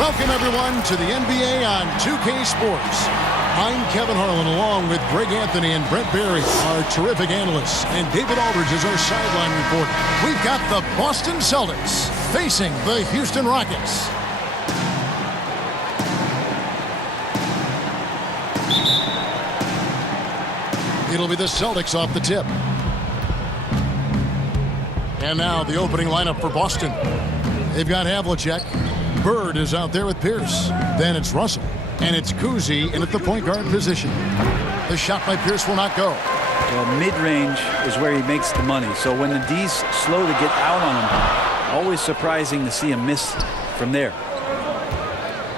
Welcome, everyone, to the NBA on 2K Sports. I'm Kevin Harlan, along with Greg Anthony and Brent Barry, our terrific analysts, and David Aldridge is our sideline reporter. We've got the Boston Celtics facing the Houston Rockets. It'll be the Celtics off the tip. And now the opening lineup for Boston. They've got Havlicek. Bird is out there with Pierce. Then it's Russell. And it's Kuzi in at the point guard position. The shot by Pierce will not go. Well, mid-range is where he makes the money. So when the D's slow to get out on him, always surprising to see him miss from there.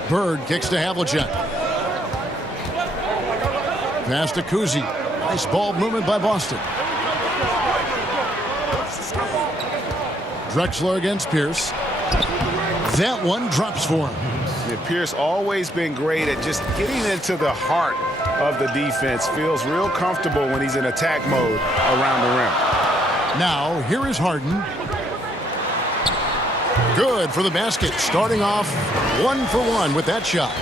Bird kicks to Havlicek. Pass to Kuzi. Nice ball movement by Boston. Drexler against Pierce. That one drops for him. Yeah, Pierce always been great at just getting into the heart of the defense. Feels real comfortable when he's in attack mode around the rim. Now, here is Harden. Good for the basket. Starting off 1 for 1 with that shot.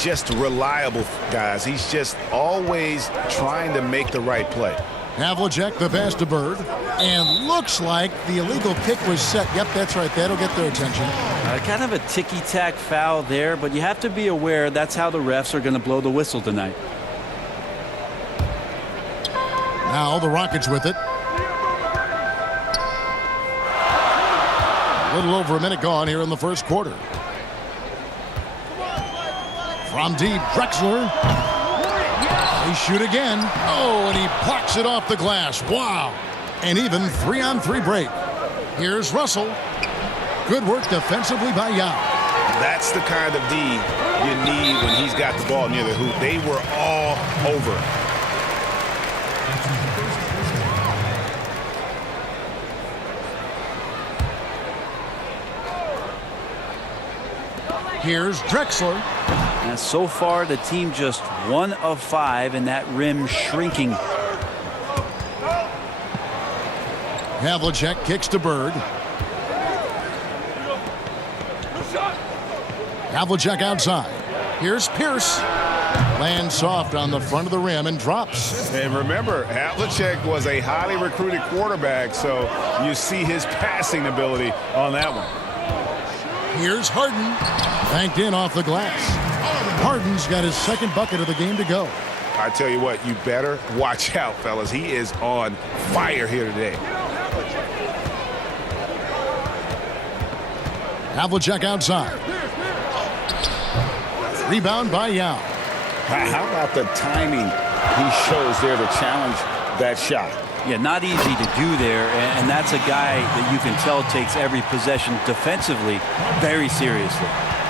Just reliable, guys. He's just always trying to make the right play. Havlicek, the pass to Bird. And looks like the illegal pick was set. Yep, that's right. That'll get their attention. Kind of a ticky-tack foul there, but you have to be aware that's how the refs are going to blow the whistle tonight. Now the Rockets with it. A little over a minute gone here in the first quarter. From deep, Drexler. They shoot again. Oh, and he plucks it off the glass. Wow. And even 3-on-3 break. Here's Russell. Good work defensively by Yao. That's the kind of D you need when he's got the ball near the hoop. They were all over. Here's Drexler. And so far, the team just 1 of 5 and that rim shrinking. Havlicek kicks to Bird. Havlicek outside. Here's Pierce. Lands soft on the front of the rim and drops. And remember, Havlicek was a highly recruited quarterback, so you see his passing ability on that one. Here's Harden. Banked in off the glass. Harden's got his second bucket of the game to go. I tell you what, you better watch out, fellas. He is on fire here today. Havlicek outside. Rebound by Yao. How about the timing he shows there to challenge that shot? Yeah, not easy to do there, and that's a guy that you can tell takes every possession defensively very seriously.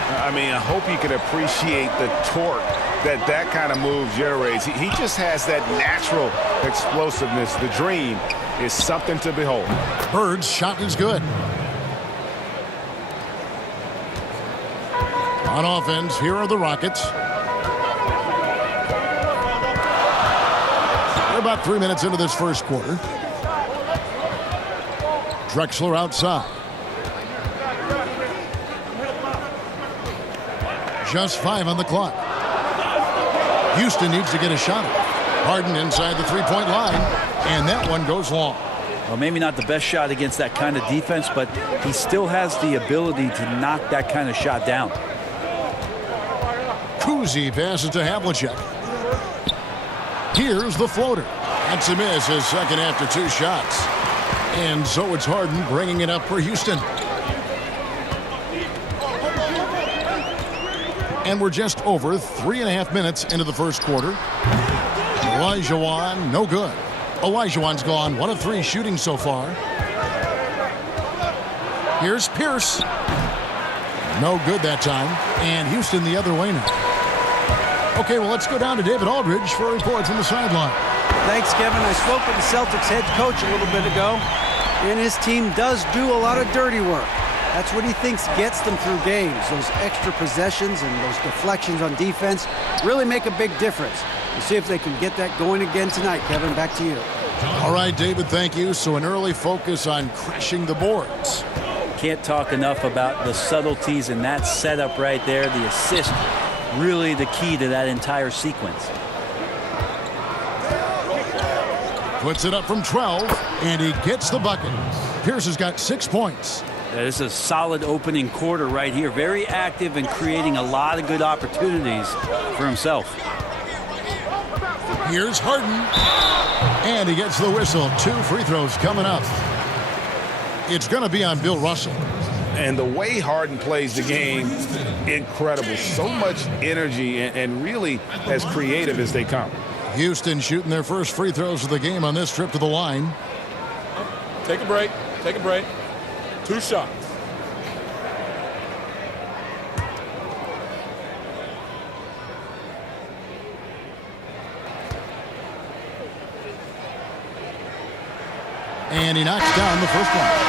I mean, I hope you can appreciate the torque that kind of move generates. He just has that natural explosiveness. The dream is something to behold. Bird's shot is good. On offense, here are the Rockets. They're about 3 minutes into this first quarter. Drexler outside. Just 5 on the clock. Houston needs to get a shot. Harden inside the three-point line, and that one goes long. Well, maybe not the best shot against that kind of defense, but he still has the ability to knock that kind of shot down. Kuzi passes to Havlicek. Here's the floater. That's a miss, his second after 2 shots. And so it's Harden bringing it up for Houston. And we're just over 3.5 minutes into the first quarter. Olajuwon, no good. Olajuwon's gone 1 of 3 shooting so far. Here's Pierce. No good that time. And Houston the other way now. Okay, well, let's go down to David Aldridge for a report from the sideline. Thanks, Kevin. I spoke with the Celtics head coach a little bit ago, and his team does do a lot of dirty work. That's what he thinks gets them through games. Those extra possessions and those deflections on defense really make a big difference. We'll see if they can get that going again tonight. Kevin, back to you. All right, David, thank you. So an early focus on crashing the boards. Can't talk enough about the subtleties in that setup right there. The assist, really the key to that entire sequence. Puts it up from 12, and he gets the bucket. Pierce has got 6 points. This is a solid opening quarter right here. Very active and creating a lot of good opportunities for himself. Here's Harden, and he gets the whistle. 2 free throws coming up. It's going to be on Bill Russell. And the way Harden plays the game, incredible. So much energy and really as creative as they come. Houston shooting their first free throws of the game on this trip to the line. Take a break. Take a break. 2 shots. And he knocks down the first one.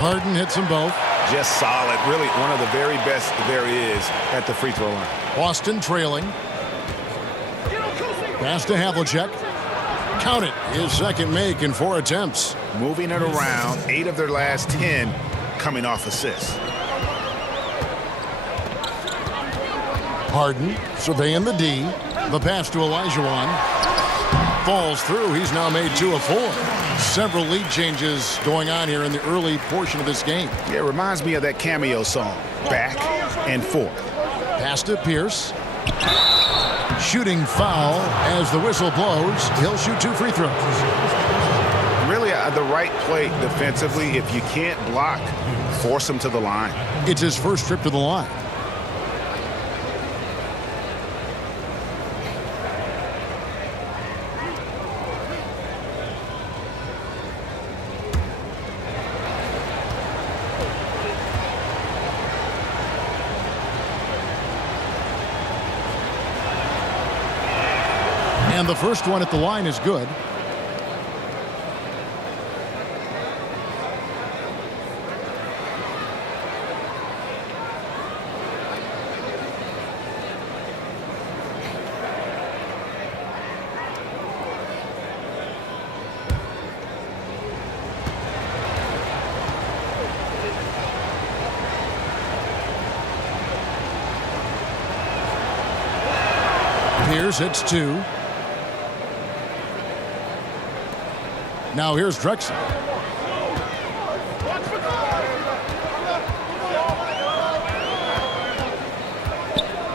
Harden hits them both. Just solid. Really one of the very best there is at the free throw line. Boston trailing. Pass to Havlicek. Count it. His second make in 4 attempts. Moving it around. 8 of their last 10 coming off assists. Harden surveying the D. The pass to Olajuwon. Falls through. He's now made 2 of 4. Several lead changes going on here in the early portion of this game. Yeah, it reminds me of that cameo song, Back and Forth. Pass to Pierce. Shooting foul as the whistle blows. He'll shoot 2 free throws. Really the right play defensively. If you can't block, force him to the line. It's his first trip to the line. And the first one at the line is good. Pierce hits 2. Now here's Drexler.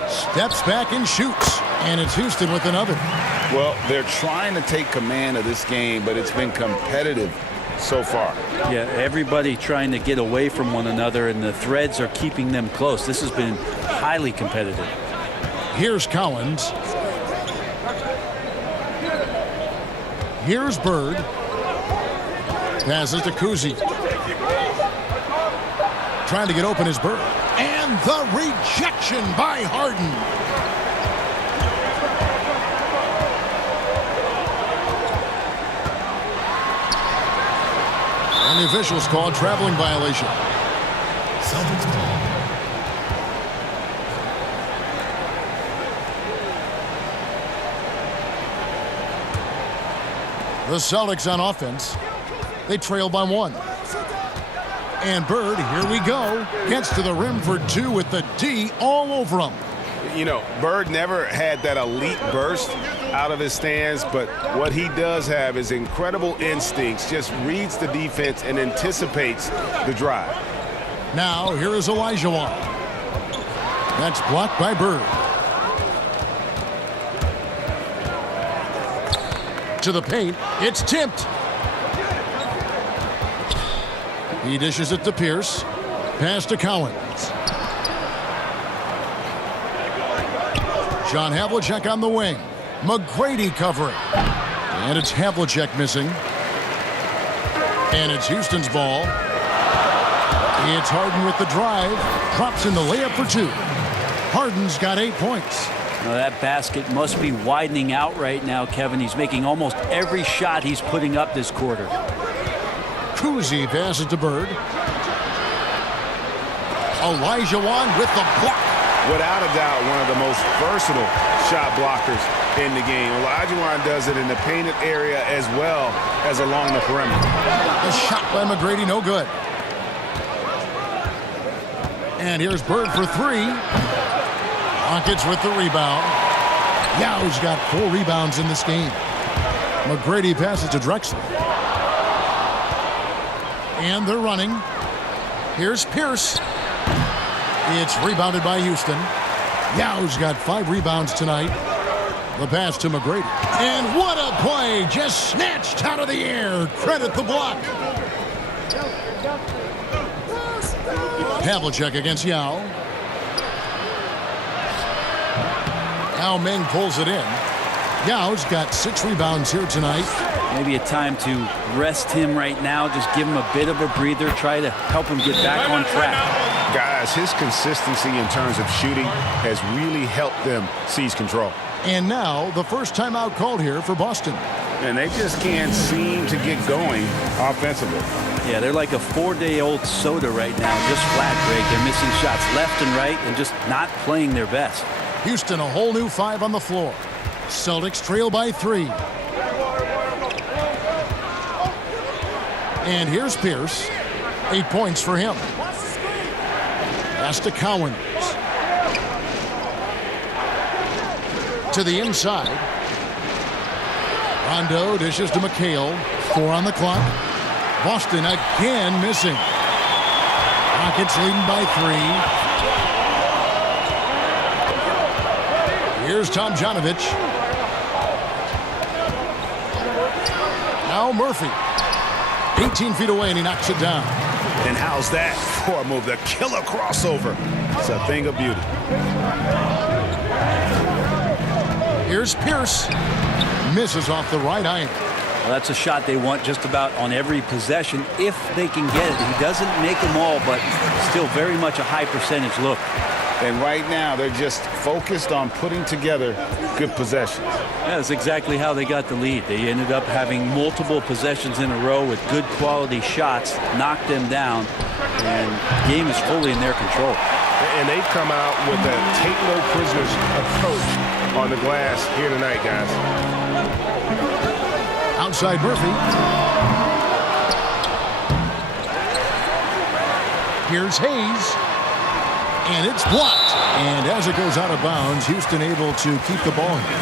Steps back and shoots. And it's Houston with another. Well, they're trying to take command of this game, but it's been competitive so far. Yeah, everybody trying to get away from one another, and the threads are keeping them close. This has been highly competitive. Here's Collins. Here's Bird. Passes to Kuzi. Trying to get open is Bird. And the rejection by Harden. And the officials call traveling violation. Celtics ball. The Celtics on offense. They trail by 1. And Bird, here we go, gets to the rim for 2 with the D all over him. You know, Bird never had that elite burst out of his stance, but what he does have is incredible instincts, just reads the defense and anticipates the drive. Now, here is Olajuwon. That's blocked by Bird. To the paint, it's tipped. He dishes it to Pierce. Pass to Collins. John Havlicek on the wing. McGrady covering. And it's Havlicek missing. And it's Houston's ball. It's Harden with the drive. Drops in the layup for 2. Harden's got 8 points. Now that basket must be widening out right now, Kevin. He's making almost every shot he's putting up this quarter. Kuzi passes to Bird. Elijah Wan with the block. Without a doubt, one of the most versatile shot blockers in the game. Elijah Wan does it in the painted area as well as along the perimeter. The shot by McGrady, no good. And here's Bird for three. Rockets with the rebound. Yow's got 4 rebounds in this game. McGrady passes to Drexler. And they're running. Here's Pierce. It's rebounded by Houston. Yow's got 5 rebounds tonight. The pass to McGrady. And what a play! Just snatched out of the air. Credit the block. Havlicek against Yao. Now Meng pulls it in. Yao's got 6 rebounds here tonight. Maybe a time to rest him right now. Just give him a bit of a breather. Try to help him get back on track. Guys, his consistency in terms of shooting has really helped them seize control. And now the first timeout called here for Boston. And they just can't seem to get going offensively. Yeah, they're like a 4-day-old soda right now. Just flat break. They're missing shots left and right and just not playing their best. Houston, a whole new 5 on the floor. Celtics trail by 3. And here's Pierce. 8 points for him. Pass to Cowens. To the inside. Rondo dishes to McHale. 4 on the clock. Boston again missing. Rockets leading by 3. Here's Tomjanovich. Now Murphy. 18 feet away, and he knocks it down. And how's that for a move? The killer crossover. It's a thing of beauty. Here's Pierce. Misses off the right iron. Well, that's a shot they want just about on every possession if they can get it. He doesn't make them all, but still very much a high percentage look. And right now, they're just focused on putting together good possessions. Yeah, that's exactly how they got the lead. They ended up having multiple possessions in a row with good quality shots, knocked them down, and the game is fully in their control. And they've come out with a take no prisoners approach on the glass here tonight, guys. Outside Murphy. Here's Hayes. And it's blocked. And as it goes out of bounds, Houston able to keep the ball here.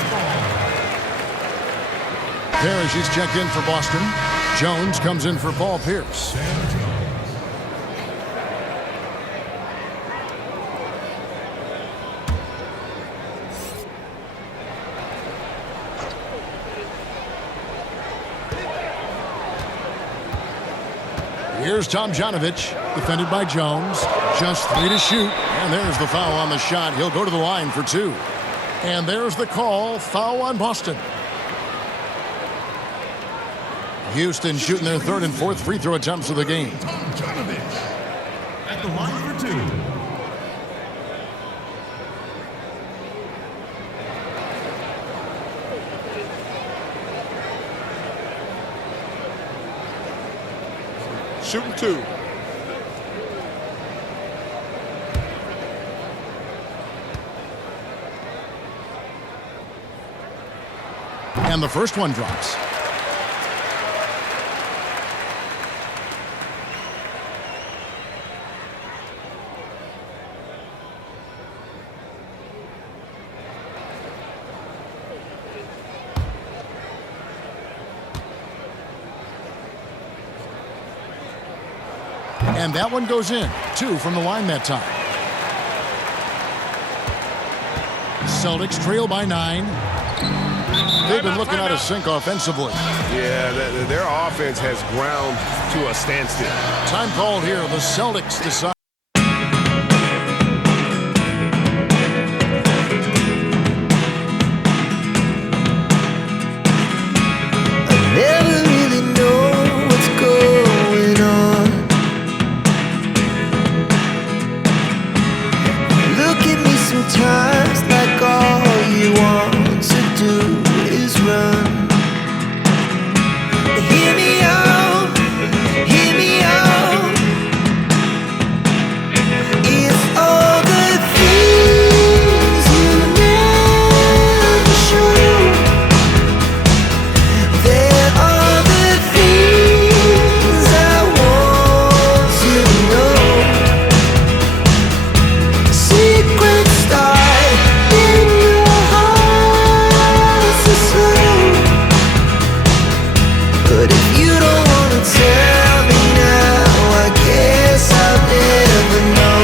Parrish is checked in for Boston. Jones comes in for Paul Pierce. Here's Tomjanovich, defended by Jones. Just 3 to shoot. And there's the foul on the shot. He'll go to the line for 2. And there's the call. Foul on Boston. Houston shooting their 3rd and 4th free throw attempts of the game. Tomjanovich at the line for 2. Shooting 2. And the first one drops. And that one goes in. 2 from the line that time. Celtics trail by 9. They've been looking out of sync offensively. Yeah, their offense has ground to a standstill. Time called here. The Celtics decide. Never really know what's going on. Look at me sometimes like all you But if you don't wanna tell me now, I guess I'll never know.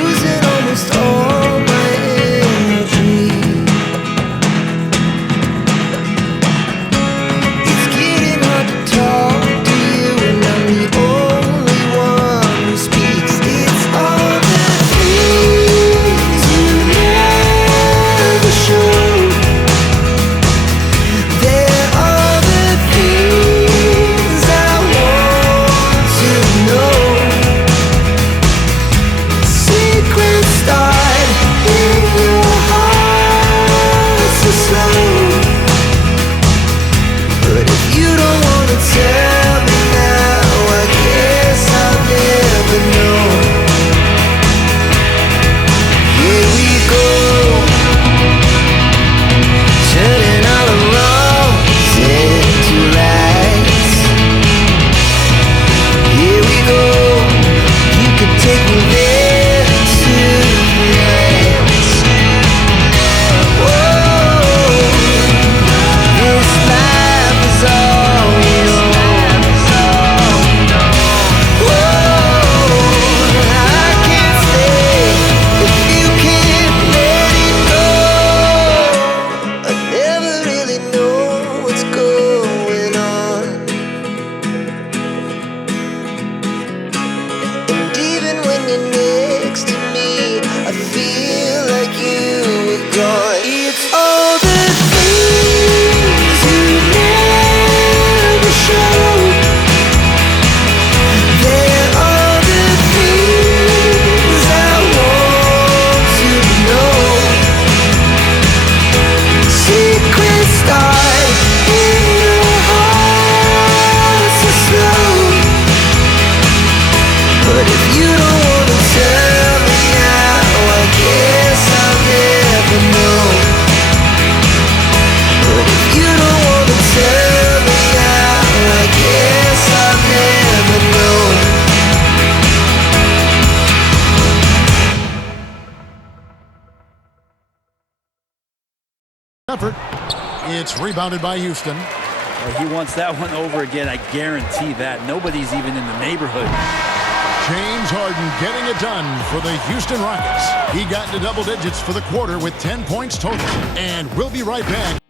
Losing almost all my energy. It's getting hard to talk to you, and I'm the only one who speaks. It's all the things you never show. There are the things I want to know. Secrets start in your heart so slow. But if you don't wanna tell me now, I guess I'll never know. Here we go, turning all the wrongs into rights. Here we go, you could take me there tonight. Whoa, this life is all we know. Whoa, I can't stay if you can't let it go. I never really know what's going on. And even when you're next to me, I feel like you were gone. It's all the things you never show. There are the things I want to know. Secrets start in your heart so slow. But if you don't wanna tell me now, I guess I'll never know. But if you don't wanna tell me now, I guess I'll never know. Effort. It's rebounded by Houston. He wants that one over again. I guarantee that. Nobody's even in the neighborhood. James Harden getting it done for the Houston Rockets. He got into double digits for the quarter with 10 points total. And we'll be right back.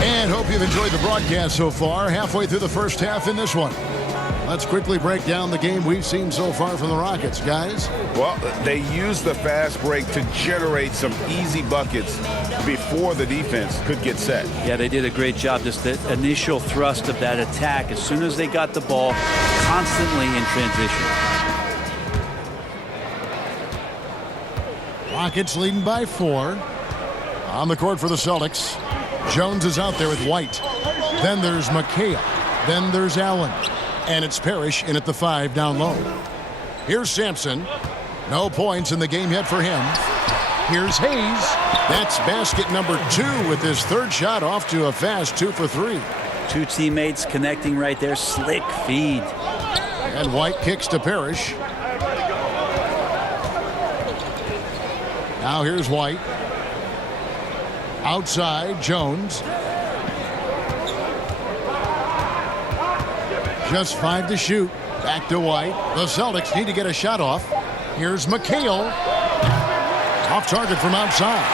And hope you've enjoyed the broadcast so far. Halfway through the first half in this one. Let's quickly break down the game we've seen so far from the Rockets, guys. Well, they used the fast break to generate some easy buckets before the defense could get set. Yeah, they did a great job. Just the initial thrust of that attack, as soon as they got the ball, constantly in transition. Rockets leading by 4. On the court for the Celtics. Jones is out there with White. Then there's McHale. Then there's Allen. And it's Parrish in at the 5 down low. Here's Sampson. No points in the game yet for him. Here's Hayes. That's basket number 2 with his third shot off to a fast 2 for 3. Two teammates connecting right there. Slick feed. And White kicks to Parrish. Now here's White. Outside, Jones. Just 5 to shoot. Back to White. The Celtics need to get a shot off. Here's McHale. Off target from outside.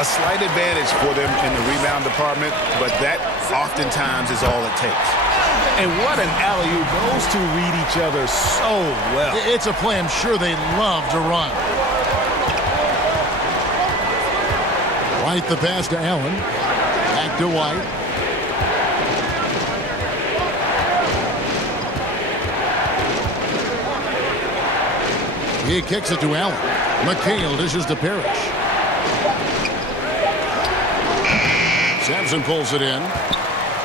A slight advantage for them in the rebound department, but that oftentimes is all it takes. And what an alley-oop. Those two read each other so well. It's a play I'm sure they love to run. White the pass to Allen. Back to White. He kicks it to Allen. McHale dishes to Parrish. Sampson pulls it in.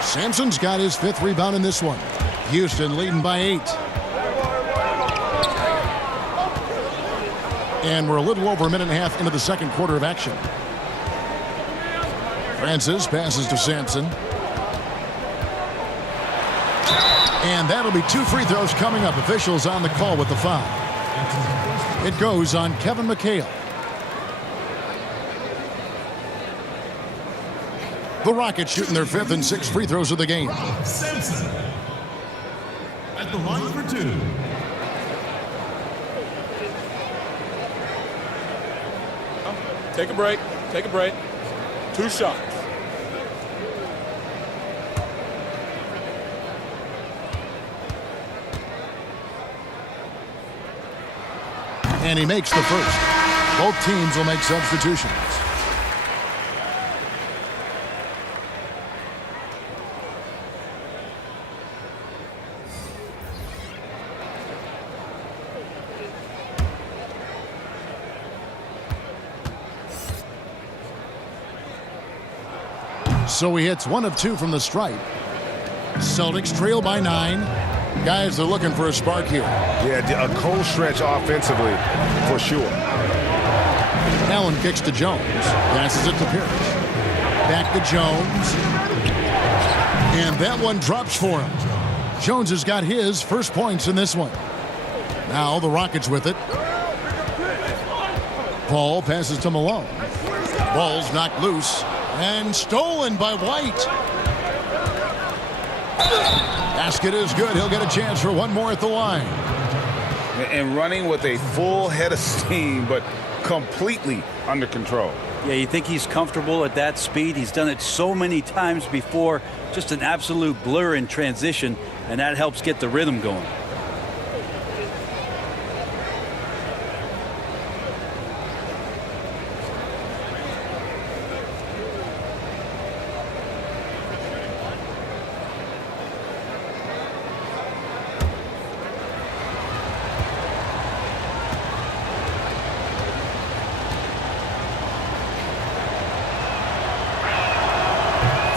Sampson's got his 5th rebound in this one. Houston leading by 8. And we're a little over a minute and a half into the second quarter of action. Francis passes to Sampson. And that'll be 2 free throws coming up. Officials on the call with the foul. It goes on Kevin McHale. The Rockets shooting their 5th and 6th free throws of the game. Simpson at the line for 2. Take a break. Take a break. 2 shots. And he makes the first. Both teams will make substitutions. So he hits 1 of 2 from the stripe. Celtics trail by 9. Guys are looking for a spark here. Yeah, a cold stretch offensively for sure. Allen kicks to Jones. Passes it to Parrish. Back to Jones. And that one drops for him. Jones has got his first points in this one. Now the Rockets with it. Paul passes to Malone. Ball's knocked loose. And stolen by White. Basket is good. He'll get a chance for one more at the line. And running with a full head of steam, but completely under control. Yeah, you think he's comfortable at that speed. He's done it so many times before. Just an absolute blur in transition, and that helps get the rhythm going.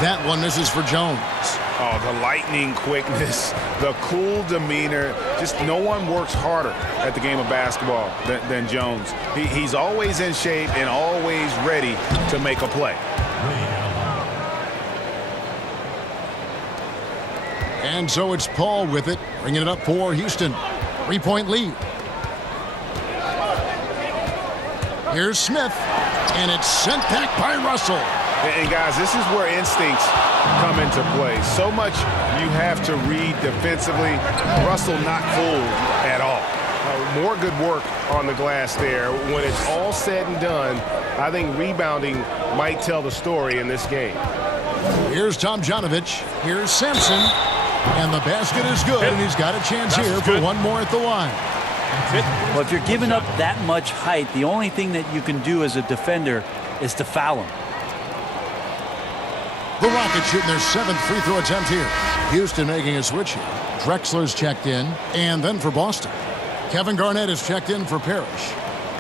That one misses for Jones. Oh, the lightning quickness, the cool demeanor. Just no one works harder at the game of basketball than Jones. He's always in shape and always ready to make a play. And so it's Paul with it, bringing it up for Houston. 3-point lead. Here's Smith, and it's sent back by Russell. And guys, this is where instincts come into play. So much you have to read defensively. Russell not fooled at all. More good work on the glass there. When it's all said and done, I think rebounding might tell the story in this game. Here's Tomjanovich. Here's Sampson. And the basket is good, and he's got a chance here for one more at the line. Well, if you're giving up that much height, the only thing that you can do as a defender is to foul him. The Rockets shooting their 7th free throw attempt here. Houston making a switch here. Drexler's checked in, and then for Boston. Kevin Garnett is checked in for Parrish.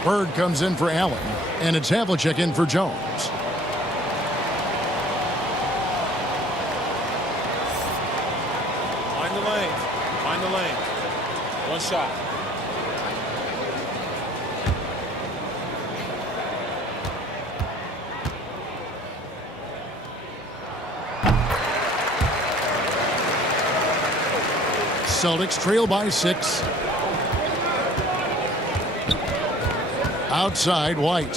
Bird comes in for Allen, and it's Havlicek in for Jones. Find the lane. Find the lane. One shot. Celtics trail by 6. Outside, White.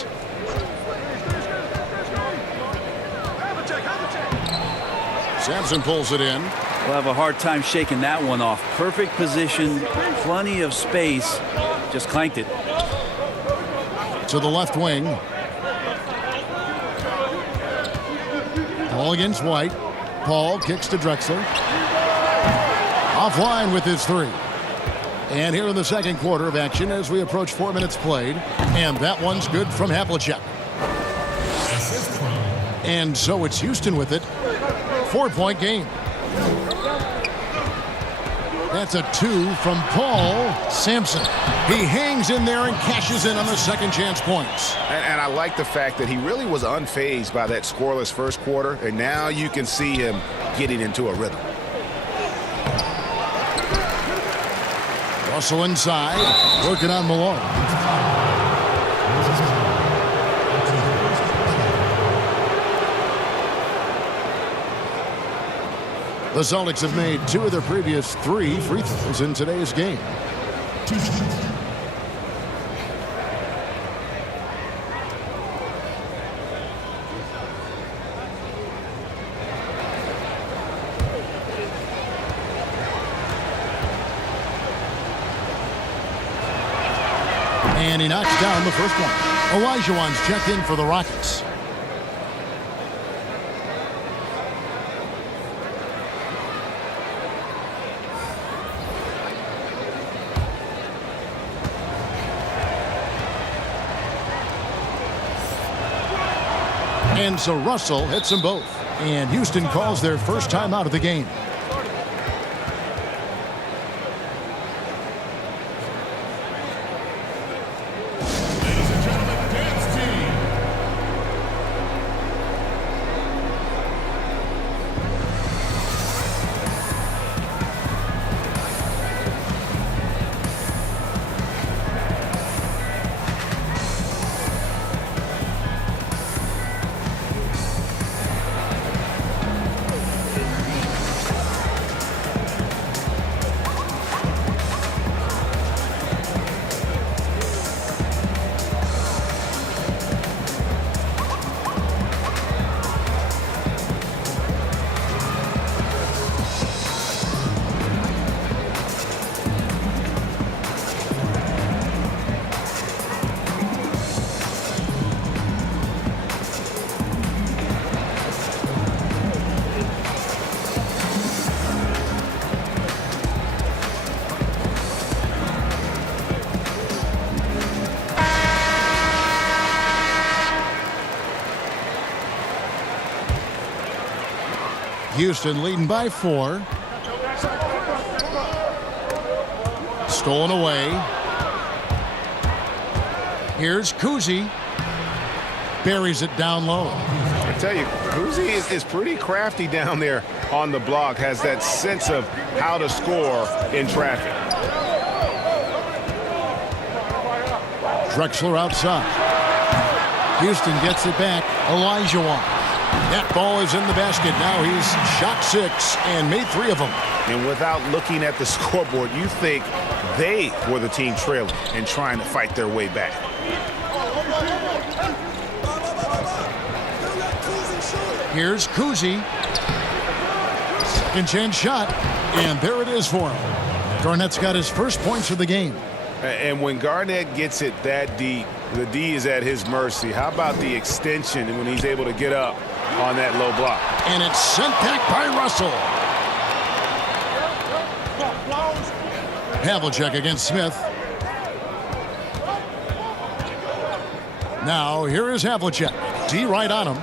Sampson pulls it in. We'll have a hard time shaking that one off. Perfect position, plenty of space. Just clanked it. To the left wing. Paul against White. Paul kicks to Drexler. Offline with his 3. And here in the second quarter of action as we approach 4 minutes played. And that one's good from Havlicek. And so it's Houston with it. 4-point game. That's a 2 from Paul Sampson. He hangs in there and cashes in on the second chance points. And I like the fact that he really was unfazed by that scoreless first quarter. And now you can see him getting into a rhythm. Russell inside, working on Malone. The Celtics have made 2 of their previous 3 free throws in today's game. And he knocks down the first one. Olajuwon's checked in for the Rockets. And so Russell hits them both. And Houston calls their first time out of the game. Ladies and gentlemen, dance team. Houston leading by 4. Stolen away. Here's Kuzi. Buries it down low. I tell you, Kuzi is pretty crafty down there on the block. Has that sense of how to score in traffic. Drexler outside. Houston gets it back. Olajuwon. That ball is in the basket. Now he's shot 6 and made 3 of them. And without looking at the scoreboard, you think they were the team trailing and trying to fight their way back. Here's Kuzi. Second chance shot. And there it is for him. Garnett's got his first points of the game. And when Garnett gets it that deep, the D is at his mercy. How about the extension when he's able to get up on that low block? And it's sent back by Russell. Havlicek against Smith. Now here is Havlicek. D right on him.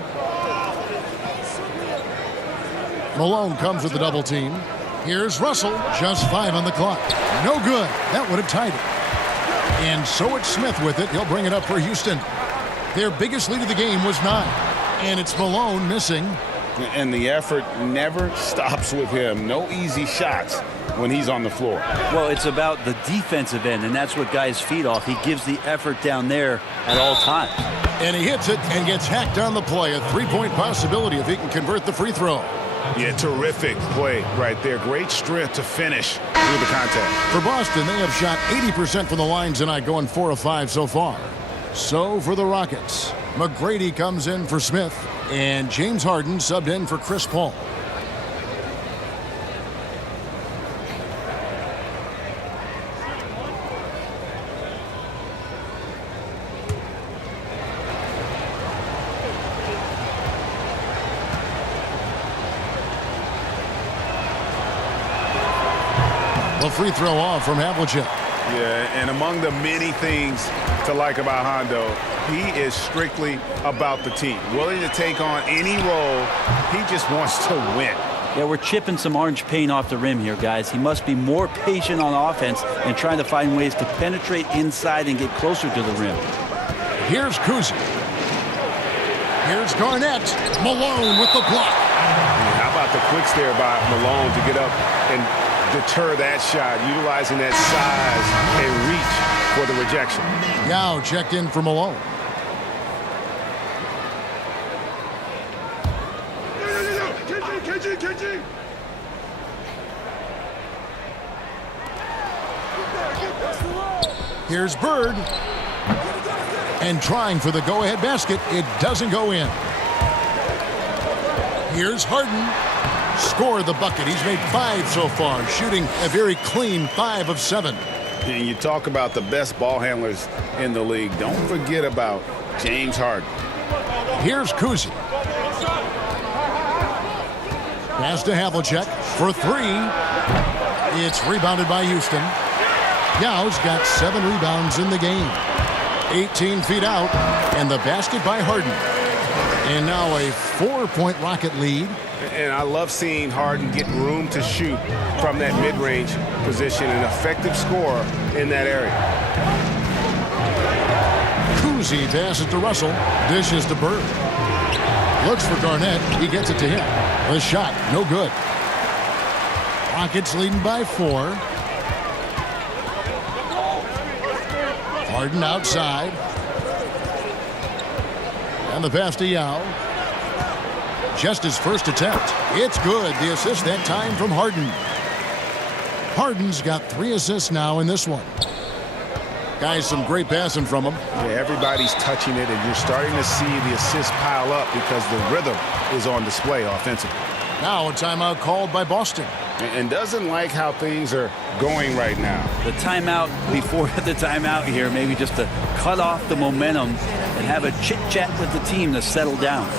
Malone comes with the double team. Here's Russell. Just 5 on the clock. No good. That would have tied it. And so it's Smith with it. He'll bring it up for Houston. Their biggest lead of the game was 9. And it's Malone missing. And the effort never stops with him. No easy shots when he's on the floor. Well, it's about the defensive end, and that's what guys feed off. He gives the effort down there at all times. And he hits it and gets hacked on the play. A 3-point possibility if he can convert the free throw. Yeah, terrific play right there. Great strength to finish through the contact. For Boston, they have shot 80% from the line tonight, going 4 of 5 so far. So for the Rockets, McGrady comes in for Smith, and James Harden subbed in for Chris Paul. The free throw off from Havlicek. Yeah, and among the many things to like about Hondo, he is strictly about the team. Willing to take on any role. He just wants to win. Yeah, we're chipping some orange paint off the rim here, guys. He must be more patient on offense and trying to find ways to penetrate inside and get closer to the rim. Here's Kuzi. Here's Garnett. Malone with the block. How about the quicks there by Malone to get up and deter that shot, utilizing that size and reach for the rejection. Yao checked in for Malone. Here's Bird. And trying for the go-ahead basket. It doesn't go in. Here's Harden. Score the bucket. He's made 5 so far, shooting a very clean 5 of 7. And you talk about the best ball handlers in the league. Don't forget about James Harden. Here's Kuzi. Pass to Havlicek for 3. It's rebounded by Houston. Yao's got 7 rebounds in the game. 18 feet out, and the basket by Harden. And now a 4-point Rocket lead. And I love seeing Harden get room to shoot from that mid-range position, an effective scorer in that area. Kuzi passes to Russell, dishes to Bird. Looks for Garnett, he gets it to him. The shot, no good. Rockets leading by 4. Harden outside. And the pass to Yao. Just his first attempt. It's good. The assist that time from Harden. Harden's got 3 assists now in this one. Guys, some great passing from him. Yeah, everybody's touching it, and you're starting to see the assists pile up because the rhythm is on display offensively. Now a timeout called by Boston. And doesn't like how things are going right now. The timeout before the timeout here, maybe just to cut off the momentum and have a chit-chat with the team to settle down.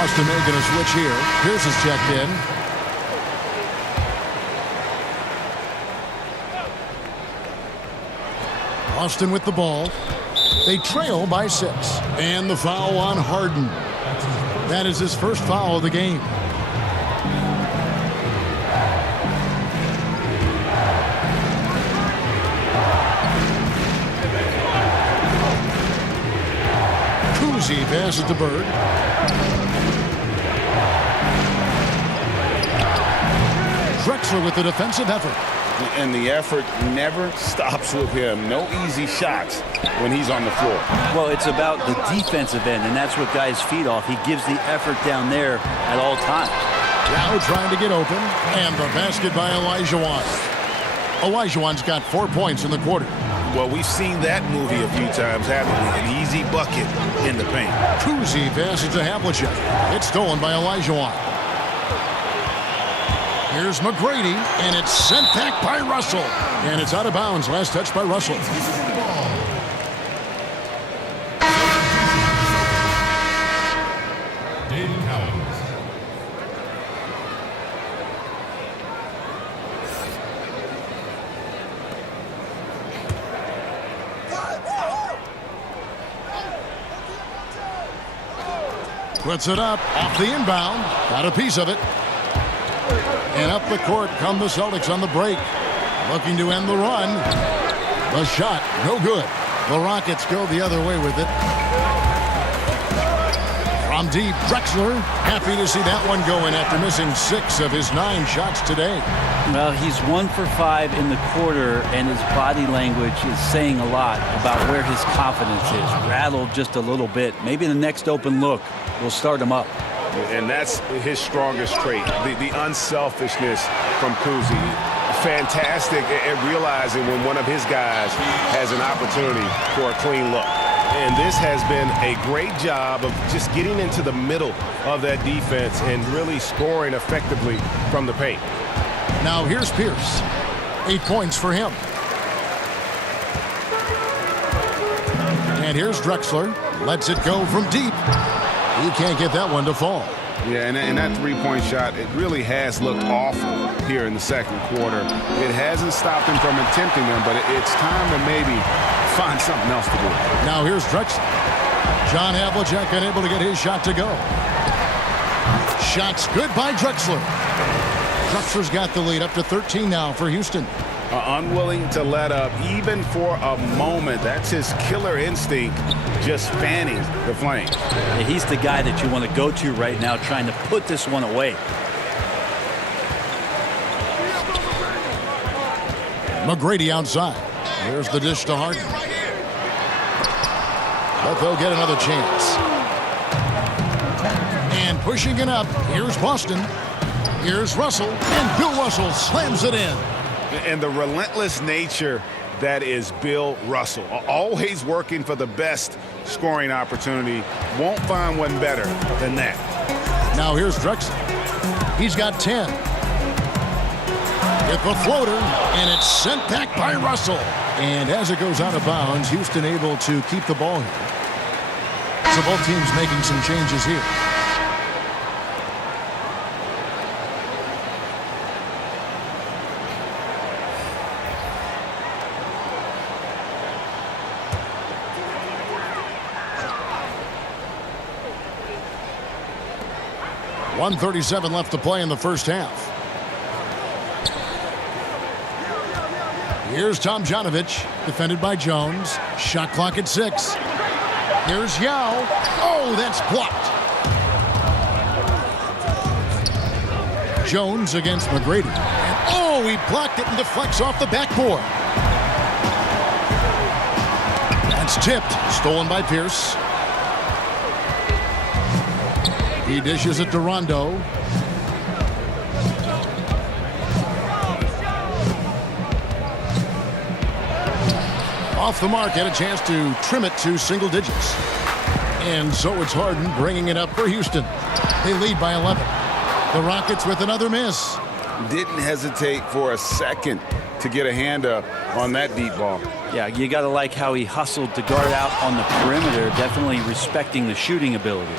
Boston making a switch here. Pierce is checked in. Boston with the ball. They trail by 6. And the foul on Harden. That is his first foul of the game. Kuzi passes to Bird. Drexler with the defensive effort. And the effort never stops with him. No easy shots when he's on the floor. Well, it's about the defensive end, and that's what guys feed off. He gives the effort down there at all times. Now trying to get open, and the basket by Olajuwon. Olajuwon's got 4 points in the quarter. Well, we've seen that movie a few times, haven't we? An easy bucket in the paint. Kuzi passes to Havlicek. It's stolen by Olajuwon. Here's McGrady, and it's sent back by Russell. And it's out of bounds. Last touch by Russell. Dave Cowens. Puts it up off the inbound. Got a piece of it. And up the court come the Celtics on the break. Looking to end the run. The shot, no good. The Rockets go the other way with it. From deep, Drexler. Happy to see that one going after missing 6 of his 9 shots today. Well, he's 1 for 5 in the quarter, and his body language is saying a lot about where his confidence is. Rattled just a little bit. Maybe the next open look will start him up. And that's his strongest trait, the unselfishness from Kuzi. Fantastic at realizing when one of his guys has an opportunity for a clean look. And this has been a great job of just getting into the middle of that defense and really scoring effectively from the paint. Now here's Pierce. 8 points for him. And here's Drexler. Lets it go from deep. He can't get that one to fall. Yeah, and that three-point shot, it really has looked awful here in the second quarter. It hasn't stopped him from attempting them, but it's time to maybe find something else to do. Now here's Drexler. John Havlicek unable to get his shot to go. Shots good by Drexler. Drexler's got the lead up to 13 now for Houston. Unwilling to let up even for a moment. That's his killer instinct, just fanning the flames. Yeah, he's the guy that you want to go to right now, trying to put this one away. McGrady outside. Here's the dish to Harden. But they'll get another chance. And pushing it up, here's Boston. Here's Russell, and Bill Russell slams it in. And the relentless nature that is Bill Russell. Always working for the best scoring opportunity. Won't find one better than that. Now here's Drexler. He's got 10. With the floater, and it's sent back by Russell. And as it goes out of bounds, Houston able to keep the ball here. So both teams making some changes here. .137 left to play in the first half. Here's Tomjanovich, defended by Jones. Shot clock at 6. Here's Yao. Oh, that's blocked. Jones against McGrady. And oh, he blocked it and deflects off the backboard. That's tipped. Stolen by Pierce. He dishes it to Rondo. Off the mark, had a chance to trim it to single digits. And so it's Harden bringing it up for Houston. They lead by 11. The Rockets with another miss. Didn't hesitate for a second to get a hand up on that deep ball. Yeah, you got to like how he hustled to guard out on the perimeter, definitely respecting the shooting ability.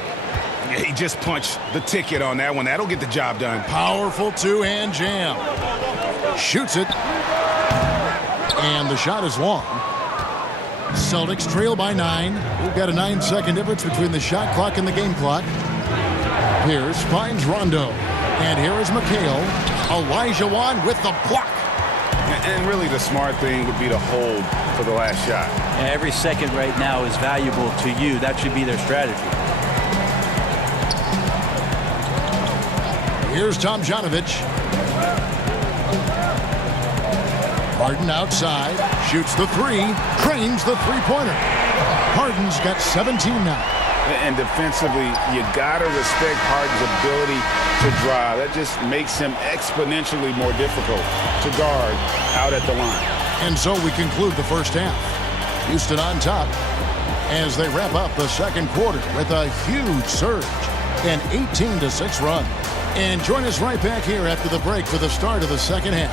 Yeah, he just punched the ticket on that one. That'll get the job done. Powerful two-hand jam. Shoots it. And the shot is long. Celtics trail by 9. We've got a 9-second difference between the shot clock and the game clock. Pierce finds Rondo. And here is McHale. Elijah Wan with the block. And really the smart thing would be to hold for the last shot. Yeah, every second right now is valuable to you. That should be their strategy. Here's Tomjanovich. Harden outside. Shoots the 3. Drains the three-pointer. Harden's got 17 now. And defensively, you got to respect Harden's ability to drive. That just makes him exponentially more difficult to guard out at the line. And so we conclude the first half. Houston on top as they wrap up the second quarter with a huge surge, an 18-6 run. And join us right back here after the break for the start of the second half.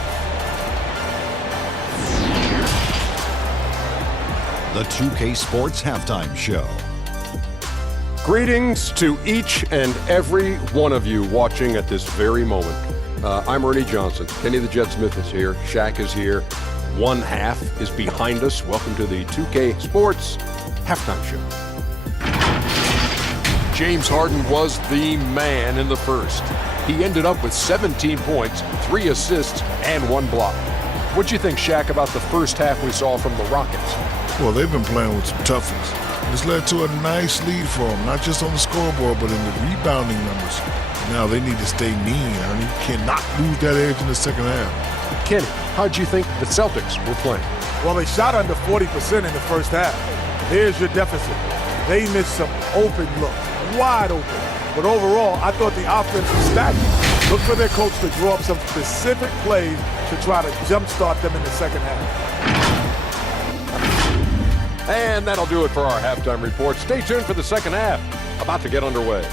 The 2K Sports Halftime Show. Greetings to each and every one of you watching at this very moment. I'm Ernie Johnson. Kenny the Jet Smith is here. Shaq is here. One half is behind us. Welcome to the 2K Sports Halftime Show. James Harden was the man in the first. He ended up with 17 points, 3 assists, and 1 block. What'd you think, Shaq, about the first half we saw from the Rockets? Well, they've been playing with some toughness. This led to a nice lead for them, not just on the scoreboard, but in the rebounding numbers. Now they need to stay mean. I mean, you cannot lose that edge in the second half. Kenny, how'd you think the Celtics were playing? Well, they shot under 40% in the first half. Here's your deficit. They missed some open looks, wide open. But overall, I thought the offense was stagnant. Look for their coach to draw up some specific plays to try to jumpstart them in the second half. And that'll do it for our halftime report. Stay tuned for the second half, about to get underway.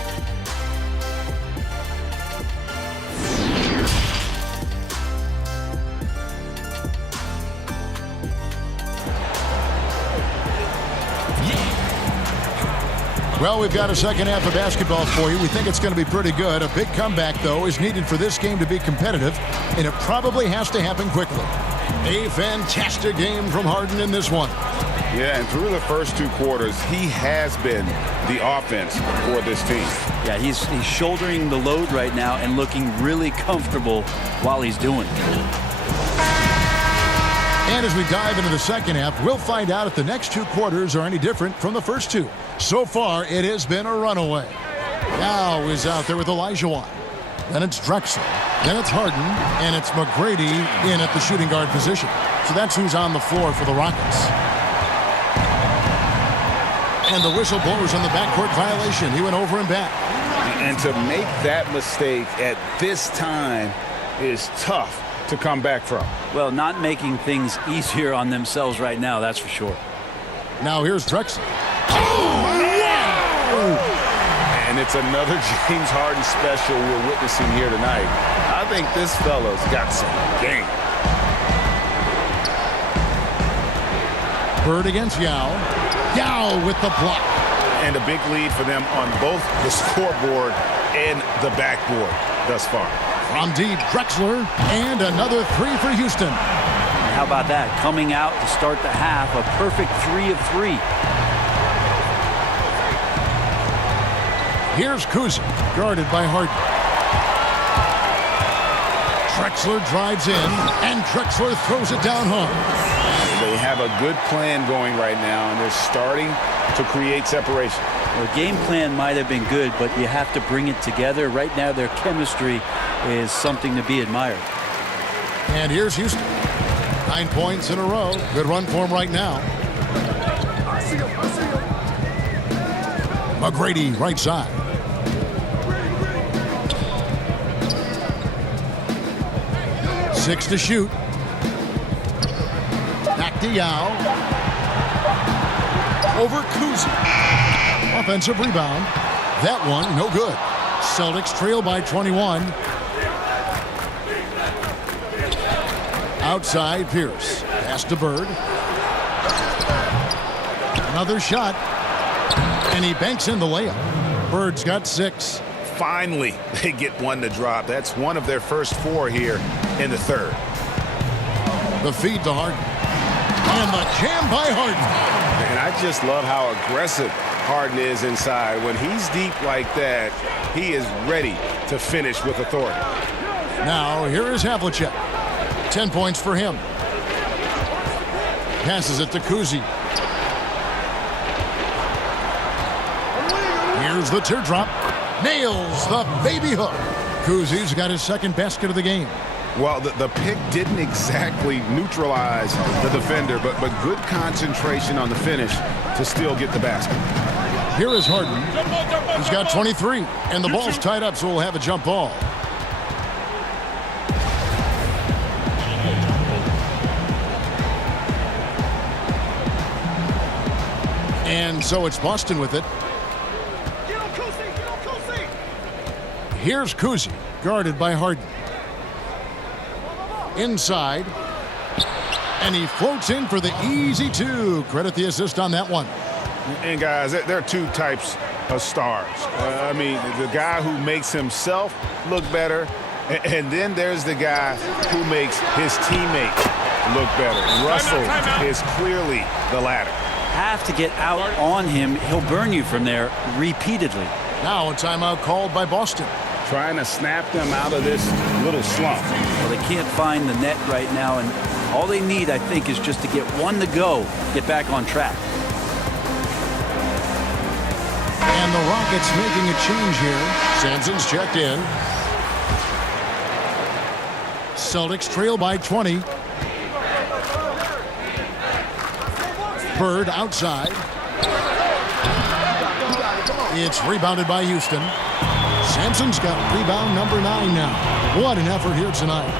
Well, we've got a second half of basketball for you. We think it's going to be pretty good. A big comeback, though, is needed for this game to be competitive, and it probably has to happen quickly. A fantastic game from Harden in this one. Yeah, and through the first two quarters, he has been the offense for this team. Yeah, he's shouldering the load right now and looking really comfortable while he's doing it. And as we dive into the second half, we'll find out if the next two quarters are any different from the first two. So far, it has been a runaway. Now is out there with Elijah. Then it's Drexler. Then it's Harden. And it's McGrady in at the shooting guard position. So that's who's on the floor for the Rockets. And the whistle blows on the backcourt violation. He went over and back. And to make that mistake at this time is tough to come back from. Well, not making things easier on themselves right now, that's for sure. Now here's Drexler. And it's another James Harden special we're witnessing here tonight. I think this fella's got some game. Bird against Yao. Yao with the block. And a big lead for them on both the scoreboard and the backboard thus far. From deep, Drexler, and another three for Houston. How about that? Coming out to start the half, a perfect 3 of 3. Here's Kuzi, guarded by Harden. Drexler drives in, and Drexler throws it down home. They have a good plan going right now, and they're starting to create separation. The game plan might have been good, but you have to bring it together. Right now, their chemistry is something to be admired. And here's Houston. 9 points in a row. Good run for him right now. McGrady, right side. Six to shoot. Back to Yao. Over Kuzi. Offensive rebound. That one, no good. Celtics trail by 21. Outside, Pierce. Pass to Bird. Another shot. And he banks in the layup. Bird's got 6. Finally, they get one to drop. That's one of their first 4 here in the third. The feed to Harden. And the jam by Harden. And I just love how aggressive Harden is inside. When he's deep like that, he is ready to finish with authority. Now, here is Havlicek. 10 points for him. Passes it to Kuzi. Here's the teardrop. Nails the baby hook. Kuzi's got his second basket of the game. Well, the pick didn't exactly neutralize the defender, but good concentration on the finish to still get the basket. Here is Harden. He's got 23, and the ball's tied up, so we'll have a jump ball. And so it's Boston with it. Here's Kuzi, guarded by Harden. Inside. And he floats in for the easy 2. Credit the assist on that one. And guys, there are 2 types of stars. I mean, the guy who makes himself look better, and then there's the guy who makes his teammates look better. Russell is clearly the latter. Have to get out on him. He'll burn you from there repeatedly. Now a timeout called by Boston. Trying to snap them out of this little slump. Well, they can't find the net right now, and all they need, I think, is just to get one to go, get back on track. And the Rockets making a change here. Sanson's checked in. Celtics trail by 20. Bird outside. It's rebounded by Houston. Sanson's got rebound number 9 now. What an effort here tonight.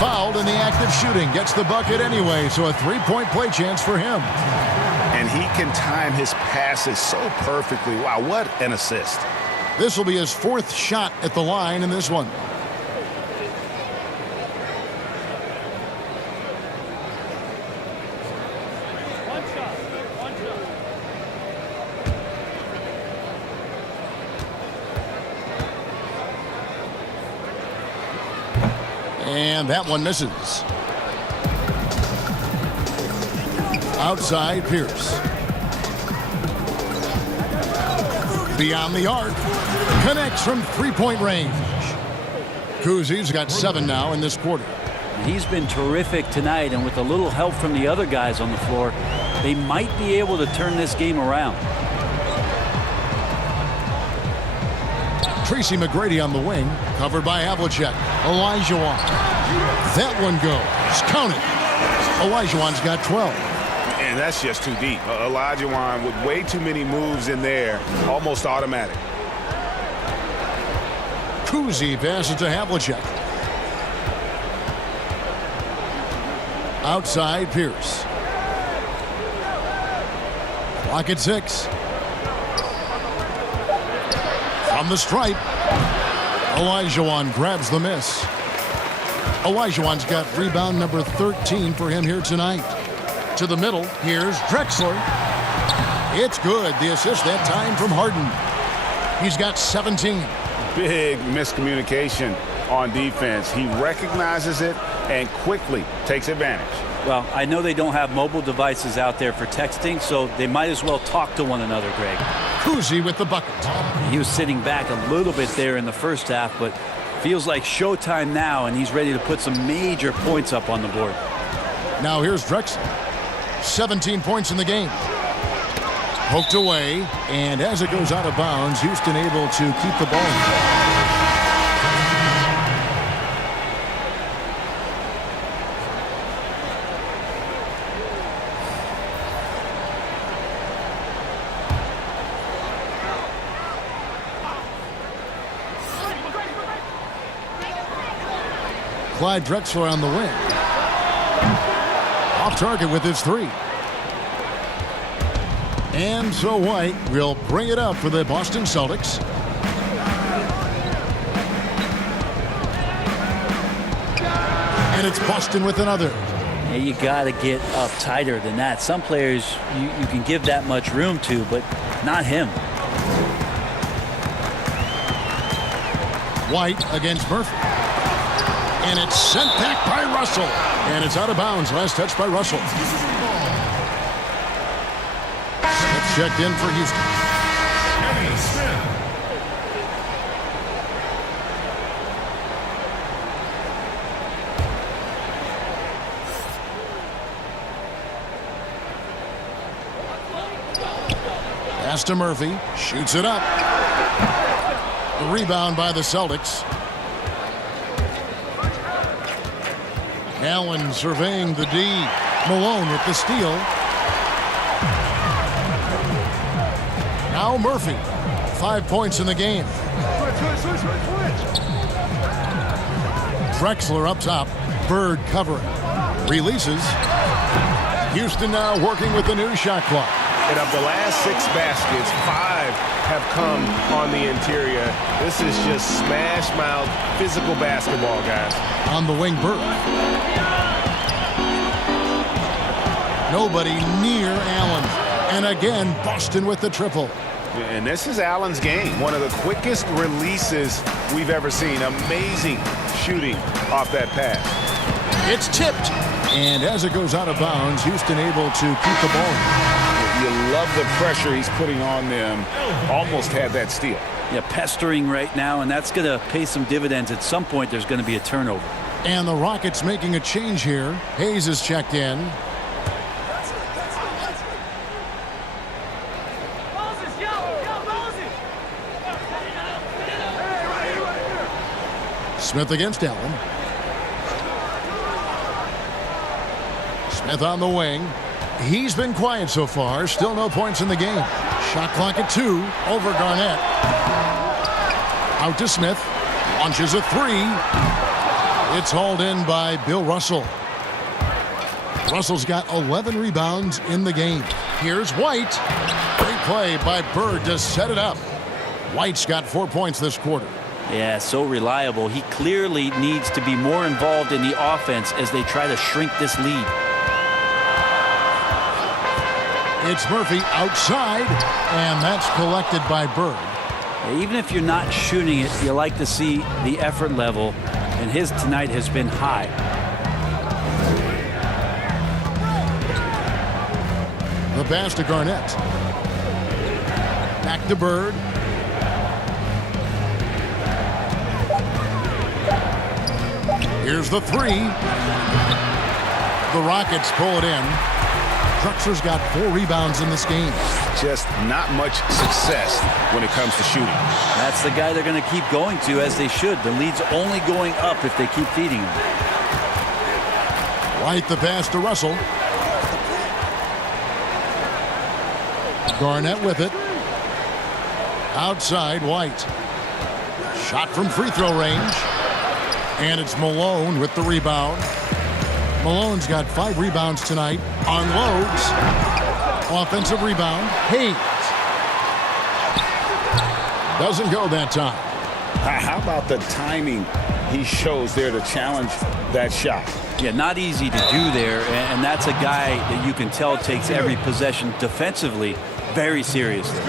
Fouled in the act of shooting. Gets the bucket anyway, so a three-point play chance for him. And he can time his passes so perfectly. Wow, what an assist. This will be his fourth shot at the line in this one. And that one misses. Outside Pierce. Beyond the arc. Connects from three-point range. Kuzi's got 7 now in this quarter. He's been terrific tonight, and with a little help from the other guys on the floor, they might be able to turn this game around. Tracy McGrady on the wing, covered by Havlicek. Olajuwon. That one goes. Count it. Olajuwon's got 12. And that's just too deep. Olajuwon with way too many moves in there, almost automatic. Kuzi passes to Havlicek. Outside Pierce. Clock at 6. From the stripe. Olajuwon grabs the miss. Olajuwon's got rebound number 13 for him here tonight. To the middle, here's Drexler. It's good. The assist that time from Harden. He's got 17. Big miscommunication on defense. He recognizes it and quickly takes advantage. Well, I know they don't have mobile devices out there for texting, so they might as well talk to one another, Greg. Kuzi with the bucket. He was sitting back a little bit there in the first half, but feels like showtime now, and he's ready to put some major points up on the board. Now here's Drexler. 17 points in the game. Poked away, and as it goes out of bounds, Houston able to keep the ball. Clyde Drexler on the wing. Off target with his 3. And so White will bring it up for the Boston Celtics. And it's Boston with another. Yeah, you got to get up tighter than that. Some players you can give that much room to, but not him. White against Murphy. And it's sent back by Russell. And it's out of bounds. Last touch by Russell. Smith checked in for Houston. Pass to Murphy. Shoots it up. The rebound by the Celtics. Allen surveying the D. Malone with the steal. Now Murphy. 5 points in the game. Drexler up top. Bird covering. Releases. Houston now working with the new shot clock. And of the last 6 baskets, 5 have come on the interior. This is just smash mouth physical basketball, guys. On the wing, Bird. Nobody near Allen. And again, Boston with the triple. And this is Allen's game. One of the quickest releases we've ever seen. Amazing shooting off that pass. It's tipped. And as it goes out of bounds, Houston able to keep the ball. You love the pressure he's putting on them. Almost had that steal. Yeah, pestering right now, and that's going to pay some dividends. At some point, there's going to be a turnover. And the Rockets making a change here. Hayes is checked in. Smith against Allen. Smith on the wing. He's been quiet so far. Still no points in the game. Shot clock at 2. Over Garnett. Out to Smith. Launches a 3. It's hauled in by Bill Russell. Russell's got 11 rebounds in the game. Here's White. Great play by Bird to set it up. White's got 4 points this quarter. Yeah, so reliable. He clearly needs to be more involved in the offense as they try to shrink this lead. It's Murphy outside, and that's collected by Bird. Even if you're not shooting it, you like to see the effort level, and his tonight has been high. The pass to Garnett. Back to Bird. Here's the three. The Rockets pull it in. Truxer's got 4 rebounds in this game. Just not much success when it comes to shooting. That's the guy they're going to keep going to, as they should. The lead's only going up if they keep feeding him. White the pass to Russell. Garnett with it. Outside, White. Shot from free throw range. And it's Malone with the rebound. Malone's got 5 rebounds tonight. Unloads. Offensive rebound. Hayes. Doesn't go that time. How about the timing he shows there to challenge that shot? Yeah, not easy to do there, and that's a guy that you can tell takes every possession defensively very seriously.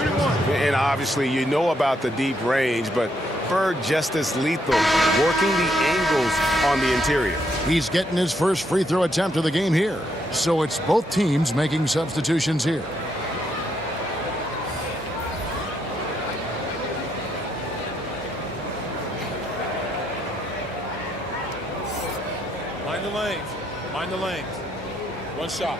And obviously you know about the deep range, but Bird just as lethal, working the angles on the interior. He's getting his first free throw attempt of the game here. So it's both teams making substitutions here. Mind the lanes. Mind the lanes. One shot.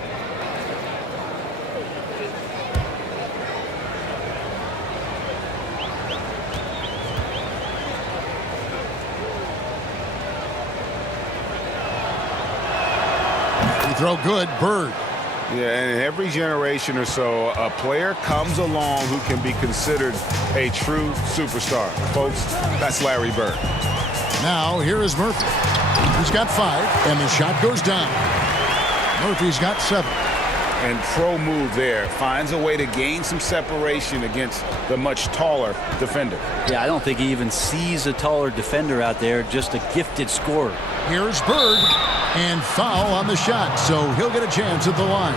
Throw good, Bird. Yeah, and in every generation or so, a player comes along who can be considered a true superstar. Folks, that's Larry Bird. Now, here is Murphy. He's got 5, and the shot goes down. Murphy's got 7. And pro move there. Finds a way to gain some separation against the much taller defender. Yeah, I don't think he even sees a taller defender out there, just a gifted scorer. Here's Bird. And foul on the shot, so he'll get a chance at the line.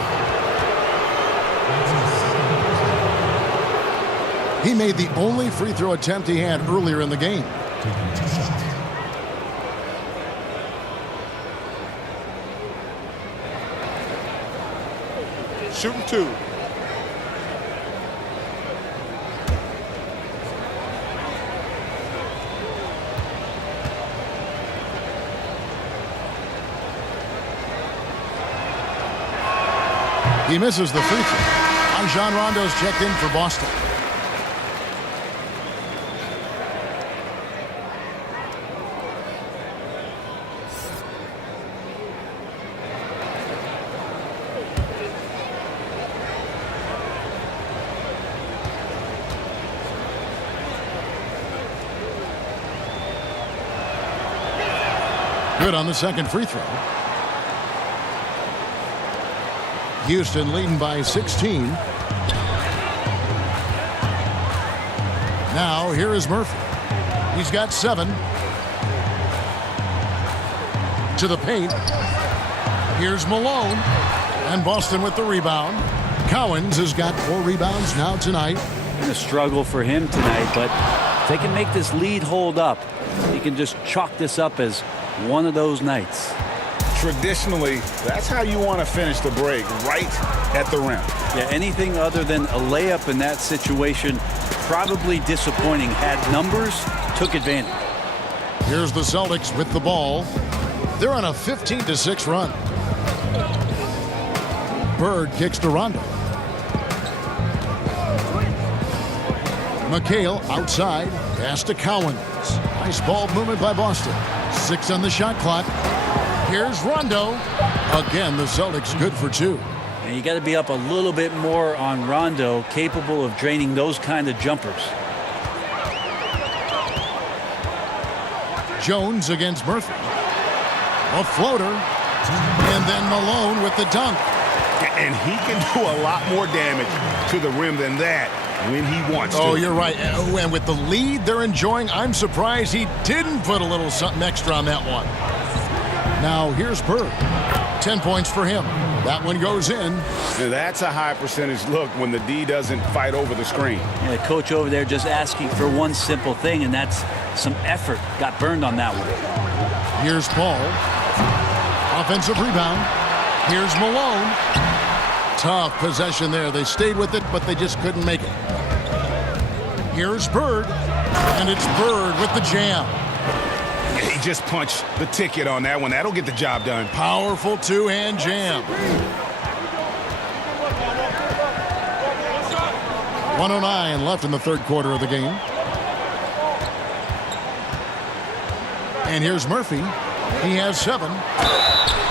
He made the only free throw attempt he had earlier in the game. Shooting 2. He misses the free throw. Rajon Rondo's checked in for Boston. Good on the second free throw. Houston leading by 16. Now here is Murphy. He's got 7. To the paint. Here's Malone. And Boston with the rebound. Cowens has got 4 rebounds now tonight. Been a struggle for him tonight, but if they can make this lead hold up, he can just chalk this up as one of those nights. Traditionally, that's how you want to finish the break, right at the rim. Yeah, anything other than a layup in that situation, probably disappointing. Had numbers, took advantage. Here's the Celtics with the ball. They're on a 15-6 run. Bird kicks to Rondo. McHale outside. Pass to Cowens. Nice ball movement by Boston. 6 on the shot clock. Here's Rondo. Again, the Celtics good for 2. And you got to be up a little bit more on Rondo, capable of draining those kind of jumpers. Jones against Murphy. A floater. And then Malone with the dunk. And he can do a lot more damage to the rim than that when he wants to. Oh, you're right. And with the lead they're enjoying, I'm surprised he didn't put a little something extra on that one. Now, here's Bird. 10 points for him. That one goes in. Now, that's a high percentage look when the D doesn't fight over the screen. Yeah, the coach over there just asking for one simple thing, and that's some effort. Got burned on that one. Here's Paul. Offensive rebound. Here's Malone. Tough possession there. They stayed with it, but they just couldn't make it. Here's Bird. And it's Bird with the jam. He just punched the ticket on that one. That'll get the job done. Powerful two-hand jam. 1:09 left in the third quarter of the game. And here's Murphy. He has 7.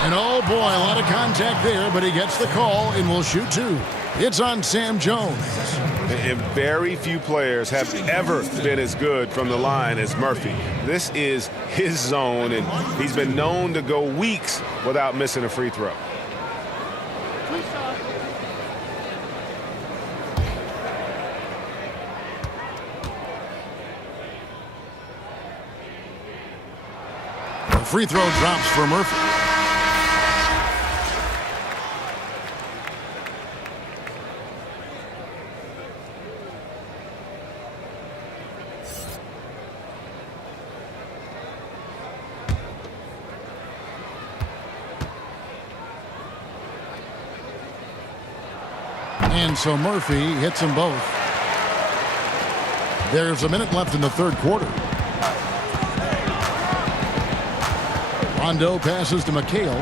And oh boy, a lot of contact there, but he gets the call and will shoot 2. It's on Sam Jones. And very few players have ever been as good from the line as Murphy. This is his zone, and he's been known to go weeks without missing a free throw. The free throw drops for Murphy. And so Murphy hits them both. There's a minute left in the third quarter. Rondo passes to McHale.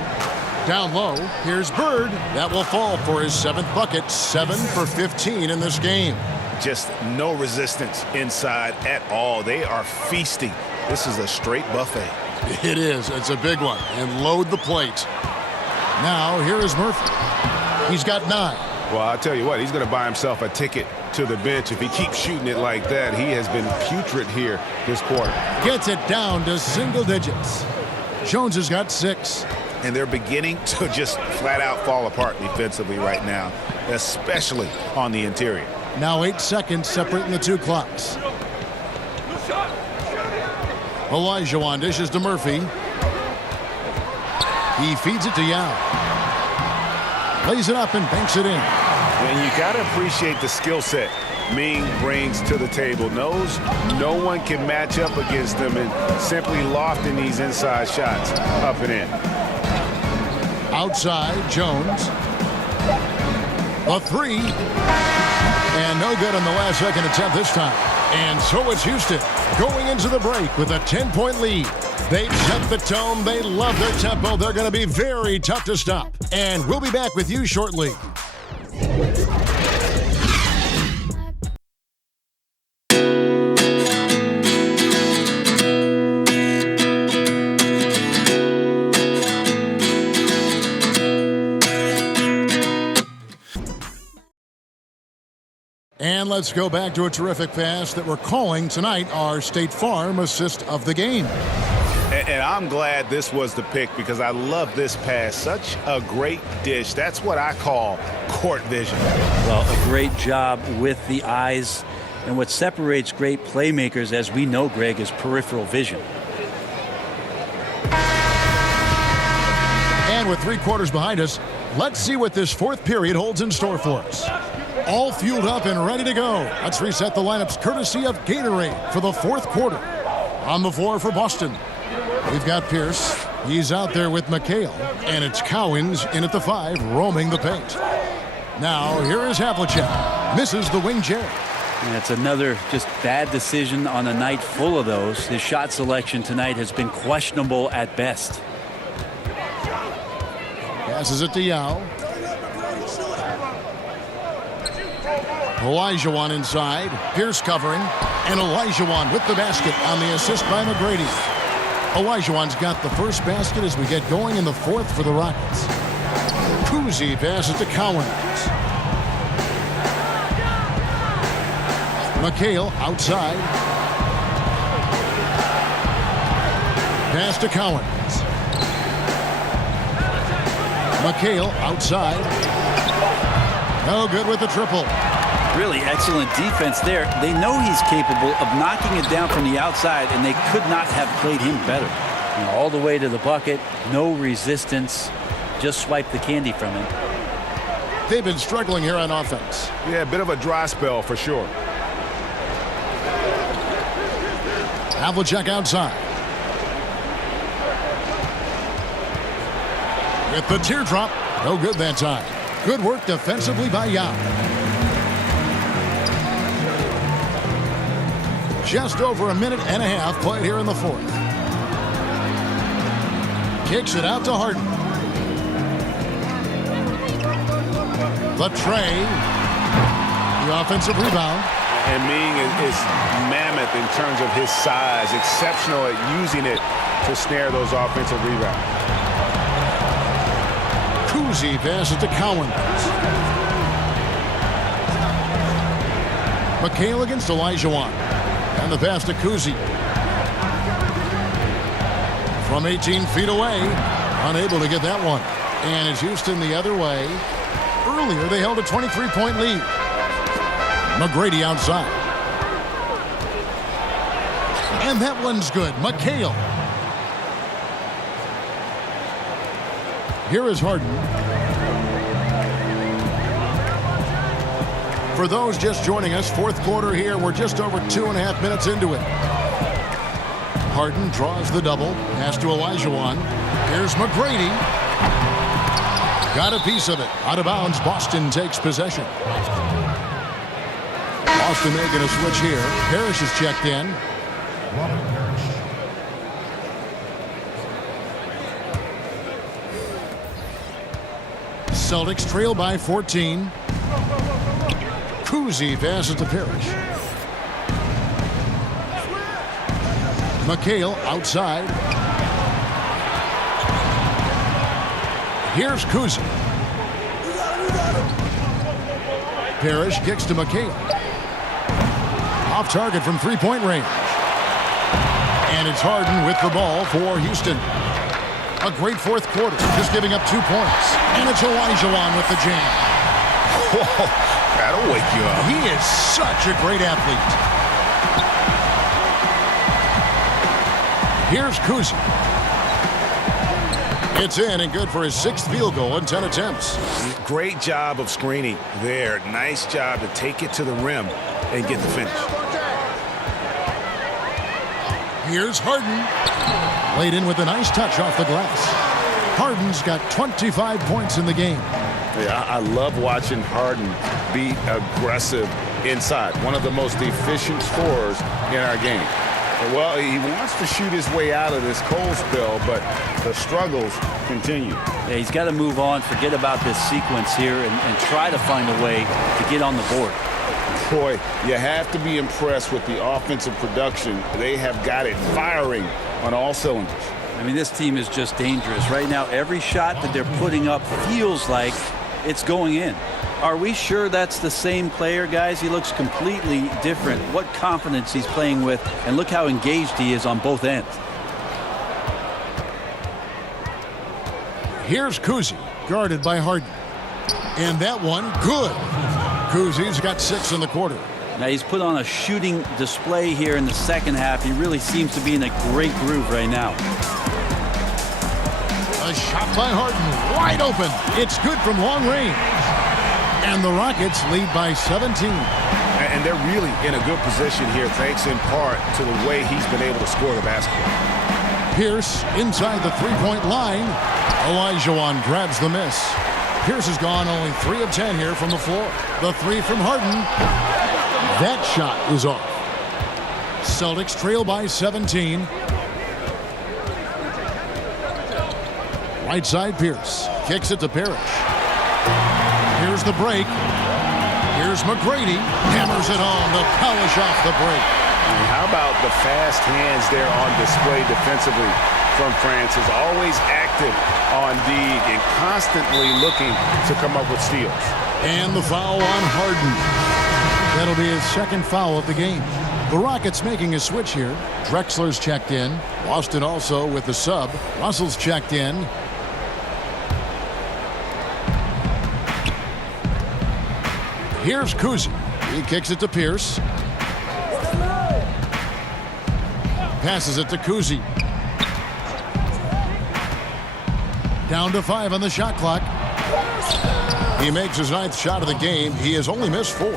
Down low, here's Bird. That will fall for his 7th bucket. 7 for 15 in this game. Just no resistance inside at all. They are feasting. This is a straight buffet. It is. It's a big one. And load the plate. Now, here is Murphy. He's got 9. Well, I'll tell you what, he's going to buy himself a ticket to the bench. If he keeps shooting it like that, he has been putrid here this quarter. Gets it down to single digits. Jones has got 6. And they're beginning to just flat out fall apart defensively right now, especially on the interior. Now 8 seconds separating the 2 clocks. Olajuwon dishes to Murphy. He feeds it to Yao. Lays it up and banks it in. And you got to appreciate the skill set Ming brings to the table. Knows no one can match up against him, and simply lofting these inside shots up and in. Outside, Jones. A 3. And no good on the last second attempt this time. And so it's Houston going into the break with a 10-point lead. They've set the tone. They love their tempo. They're going to be very tough to stop. And we'll be back with you shortly. And let's go back to a terrific pass that we're calling tonight our State Farm assist of the game. And I'm glad this was the pick because I love this pass. Such a great dish. That's what I call court vision. Well, a great job with the eyes. And what separates great playmakers, as we know, Greg, is peripheral vision. And with 3 quarters behind us, let's see what this 4th period holds in store for us. All fueled up and ready to go. Let's reset the lineups courtesy of Gatorade for the 4th quarter. On the floor for Boston, we've got Pierce. He's out there with McHale. And it's Cowens in at the 5, roaming the paint. Now, here is Havlicek. Misses the wing J. And it's another just bad decision on a night full of those. His shot selection tonight has been questionable at best. Passes it to Yao. Olajuwon inside. Pierce covering. And Olajuwon with the basket on the assist by McGrady. Olajuwon's got the first basket as we get going in the 4th for the Rockets. Kuzi passes to Cowens. McHale outside. Pass to Cowens. McHale outside. No good with the triple. Really excellent defense there. They know he's capable of knocking it down from the outside, and they could not have played him better. All the way to the bucket, no resistance, just swipe the candy from him. They've been struggling here on offense. Yeah, a bit of a dry spell for sure. Havlicek outside. With the teardrop, no good that time. Good work defensively by Yao. Just over a minute and a half played here in the fourth. Kicks it out to Harden. The tray. The offensive rebound. And Ming is mammoth in terms of his size. Exceptional at using it to snare those offensive rebounds. Kuzi passes to Cowan. McHale against Olajuwon. And the pass to Kuzi. From 18 feet away. Unable to get that one. And it's Houston the other way. Earlier, they held a 23-point lead. McGrady outside. And that one's good. McHale. Here is Harden. For those just joining us, fourth quarter here. We're just over 2.5 minutes into it. Harden draws the double. Pass to Olajuwon. Here's McGrady. Got a piece of it. Out of bounds. Boston takes possession. Boston making a switch here. Parrish is checked in. Celtics trail by 14. Kuzi passes to Parrish. McHale outside. Here's Kuzi. Parrish kicks to McHale. Off target from three-point range. And it's Harden with the ball for Houston. A great fourth quarter, just giving up 2 points. And it's Olajuwon with the jam. Whoa, that'll wake you up. He is such a great athlete. Here's Kuzi. It's in and good for his 6th field goal in 10 attempts. Great job of screening there. Nice job to take it to the rim and get the finish. Here's Harden. Laid in with a nice touch off the glass. Harden's got 25 points in the game. Yeah, I love watching Harden be aggressive inside. One of the most efficient scorers in our game. Well, he wants to shoot his way out of this cold spell, but the struggles continue. Yeah, he's got to move on, forget about this sequence here, and try to find a way to get on the board. Boy, you have to be impressed with the offensive production. They have got it firing on all cylinders. I mean, this team is just dangerous. Right now, every shot that they're putting up feels like it's going in. Are we sure that's the same player, guys? He looks completely different. What confidence he's playing with, and look how engaged he is on both ends. Here's Kuzi, guarded by Harden. And that one, good. Kuzi's got 6 in the quarter. Now, he's put on a shooting display here in the second half. He really seems to be in a great groove right now. A shot by Harden, wide open. It's good from long range. And the Rockets lead by 17. And they're really in a good position here, thanks in part to the way he's been able to score the basketball. Pierce inside the three-point line. Olajuwon grabs the miss. Pierce has gone only 3 of 10 here from the floor. The 3 from Harden. That shot is off. Celtics trail by 17. Right side, Pierce. Kicks it to Parrish. Here's the break. Here's McGrady. Hammers it home to polish off the break. And how about the fast hands there on display defensively from Francis? Always active on dig and constantly looking to come up with steals. And the foul on Harden. That'll be his 2nd foul of the game. The Rockets making a switch here. Drexler's checked in. Boston also with the sub. Russell's checked in. Here's Kuzi. He kicks it to Pierce. Passes it to Kuzi. Down to 5 on the shot clock. He makes his 9th shot of the game. He has only missed 4.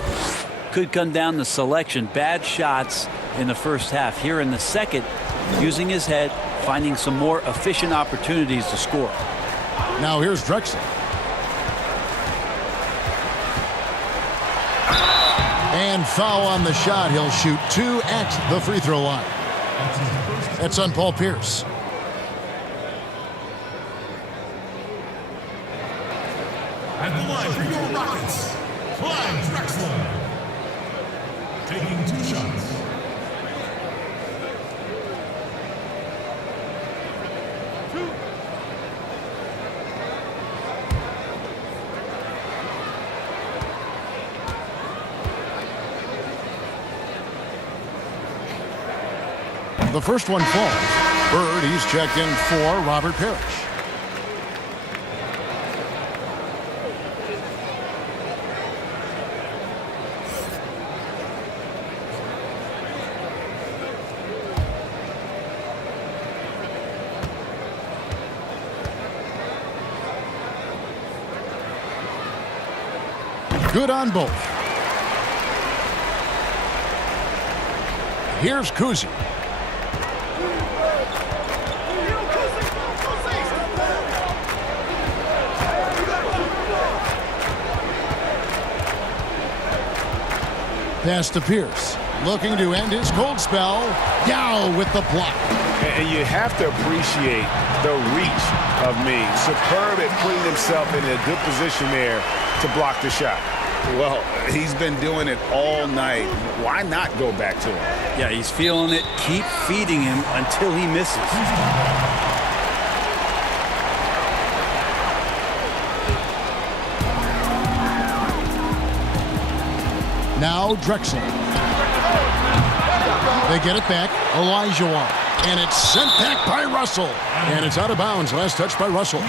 Could come down to selection. Bad shots in the first half. Here in the second, using his head, finding some more efficient opportunities to score. Now here's Drexler. And foul on the shot. He'll shoot 2 at the free throw line. That's on Paul Pierce. At the line for your Rockets, Clyde Drexler. Taking 2 shots. The first one falls. Bird, he's checked in for Robert Parrish. Good on both. Here's Kuzi. Pass to Pierce. Looking to end his cold spell. Yao with the block. And you have to appreciate the reach of Means. Superb at putting himself in a good position there to block the shot. Well, he's been doing it all night. Why not go back to him? Yeah, he's feeling it. Keep feeding him until he misses. Now Drexler. They get it back. Olajuwon. And it's sent back by Russell. And it's out of bounds. Last touch by Russell.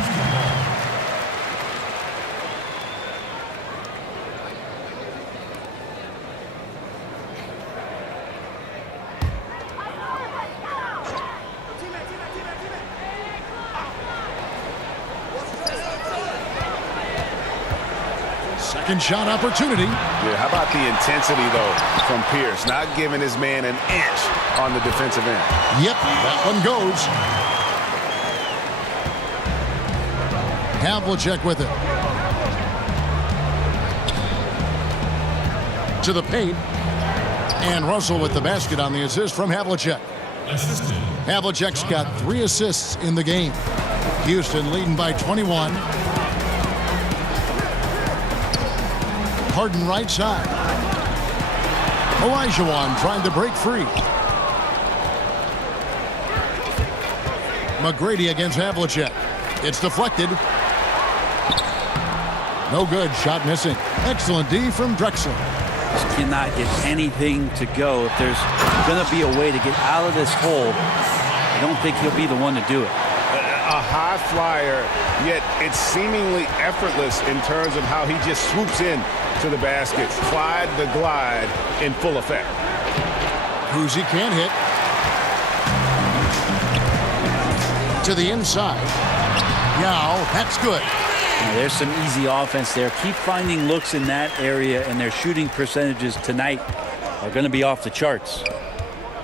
Second shot opportunity. Yeah, how about the intensity, though, from Pierce? Not giving his man an inch on the defensive end. Yep, that one goes. Havlicek with it. To the paint. And Russell with the basket on the assist from Havlicek. Havlicek's got 3 assists in the game. Houston leading by 21. Harden right side. Olajuwon trying to break free. McGrady against Havlicek. It's deflected. No good. Shot missing. Excellent D from Drexler. Just cannot get anything to go. If there's going to be a way to get out of this hole, I don't think he'll be the one to do it. A high flyer, yet it's seemingly effortless in terms of how he just swoops in to the basket. Clyde the glide in full effect. Kuzi can't hit. To the inside. Yao, that's good. Now, there's some easy offense there. Keep finding looks in that area, and their shooting percentages tonight are going to be off the charts.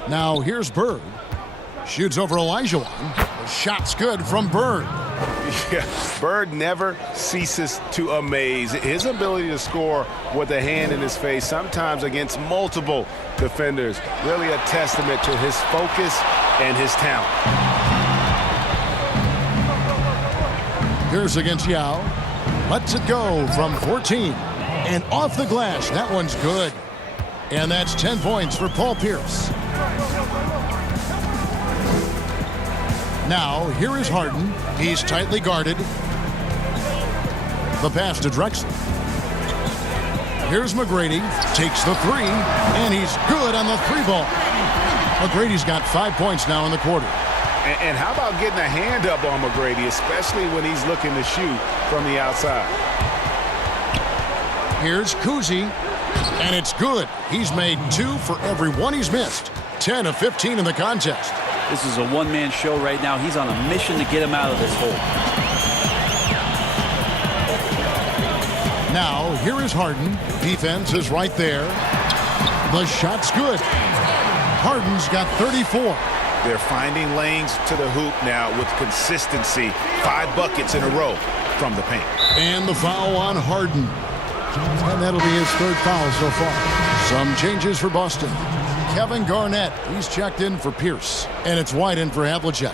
Now here's Bird. Shoots over Olajuwon. The shot's good from Bird. Yeah, Bird never ceases to amaze. His ability to score with a hand in his face, sometimes against multiple defenders, really a testament to his focus and his talent. Pierce against Yao. Lets it go from 14. And off the glass. That one's good. And that's 10 points for Paul Pierce. Now, here is Harden. He's tightly guarded. The pass to Drexler. Here's McGrady. Takes the 3. And he's good on the 3-ball. McGrady's got 5 points now in the quarter. And how about getting a hand up on McGrady, especially when he's looking to shoot from the outside? Here's Kuzi. And it's good. He's made 2 for every one he's missed. 10 of 15 in the contest. This is a one-man show right now. He's on a mission to get him out of this hole. Now, here is Harden. Defense is right there. The shot's good. Harden's got 34. They're finding lanes to the hoop now with consistency. 5 buckets in a row from the paint. And the foul on Harden. And that'll be his 3rd foul so far. Some changes for Boston. Kevin Garnett, he's checked in for Pierce. And it's White in for Havlicek.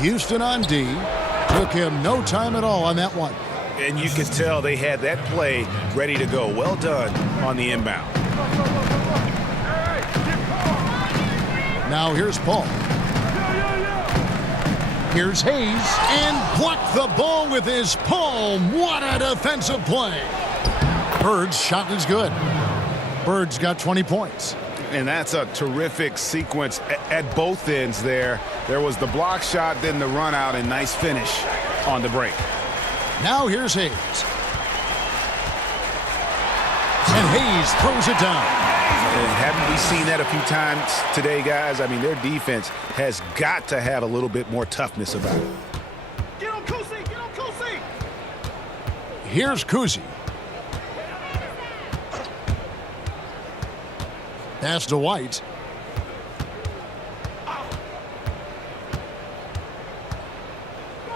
Houston on D. Took him no time at all on that one. And you could tell they had that play ready to go. Well done on the inbound. Now here's Paul. Here's Hayes, and blocked the ball with his palm. What a defensive play. Bird's shot is good. Bird's got 20 points. And that's a terrific sequence at both ends there. There was the block shot, then the run out, and nice finish on the break. Now here's Hayes. And Hayes throws it down. And haven't we seen that a few times today, guys? I mean, their defense has got to have a little bit more toughness about it. Get on Kusi! Get on Kusi! Here's Kuzi. Pass to White.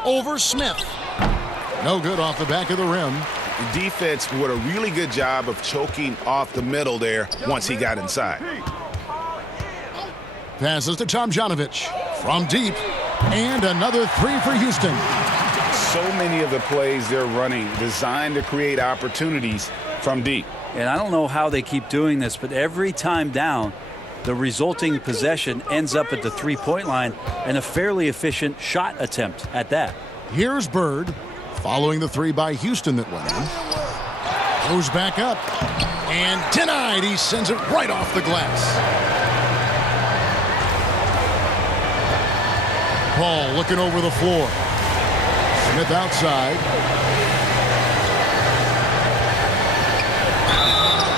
Over Smith. No good off the back of the rim. The defense did a really good job of choking off the middle there once he got inside. Passes to Tomjanovich from deep. And another 3 for Houston. So many of the plays they're running designed to create opportunities from deep. And I don't know how they keep doing this, but every time down, the resulting possession ends up at the 3-point line and a fairly efficient shot attempt at that. Here's Bird, following the 3 by Houston that went in. Goes back up. And denied. He sends it right off the glass. Paul looking over the floor. Smith outside.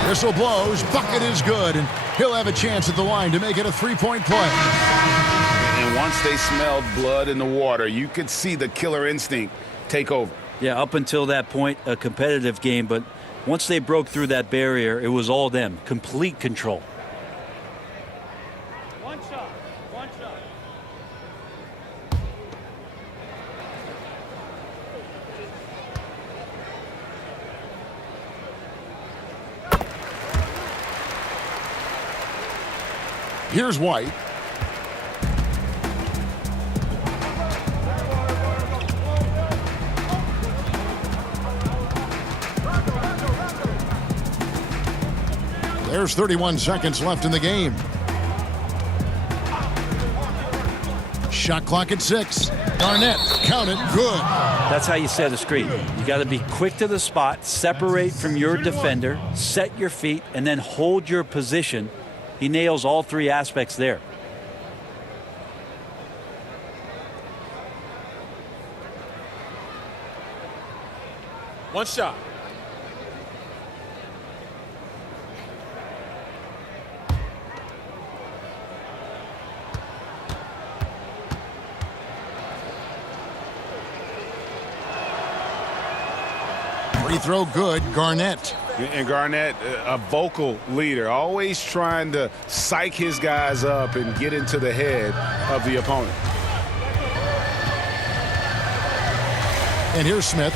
Whistle blows. Bucket is good. And he'll have a chance at the line to make it a 3-point play. And once they smelled blood in the water, you could see the killer instinct take over. Yeah, up until that point, a competitive game. But once they broke through that barrier, it was all them. Complete control. One shot. One shot. Here's White. There's 31 seconds left in the game. Shot clock at 6. Garnett, count it, good. That's how you set a screen. You got to be quick to the spot, separate from your defender, set your feet, and then hold your position. He nails all 3 aspects there. One shot. Free throw good, Garnett. And Garnett, a vocal leader, always trying to psych his guys up and get into the head of the opponent. And here's Smith.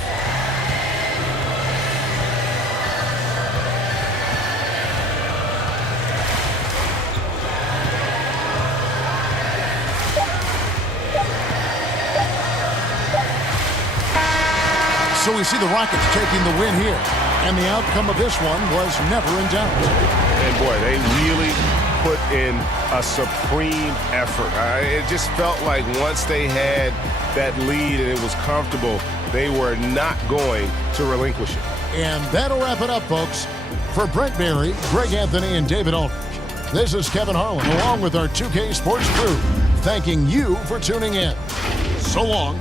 So we see the Rockets taking the win here. And the outcome of this one was never in doubt. And boy, they really put in a supreme effort. It just felt like once they had that lead and it was comfortable, they were not going to relinquish it. And that'll wrap it up, folks. For Brent Barry, Greg Anthony, and David Aldridge, this is Kevin Harlan along with our 2K Sports crew. thanking you for tuning in. So long.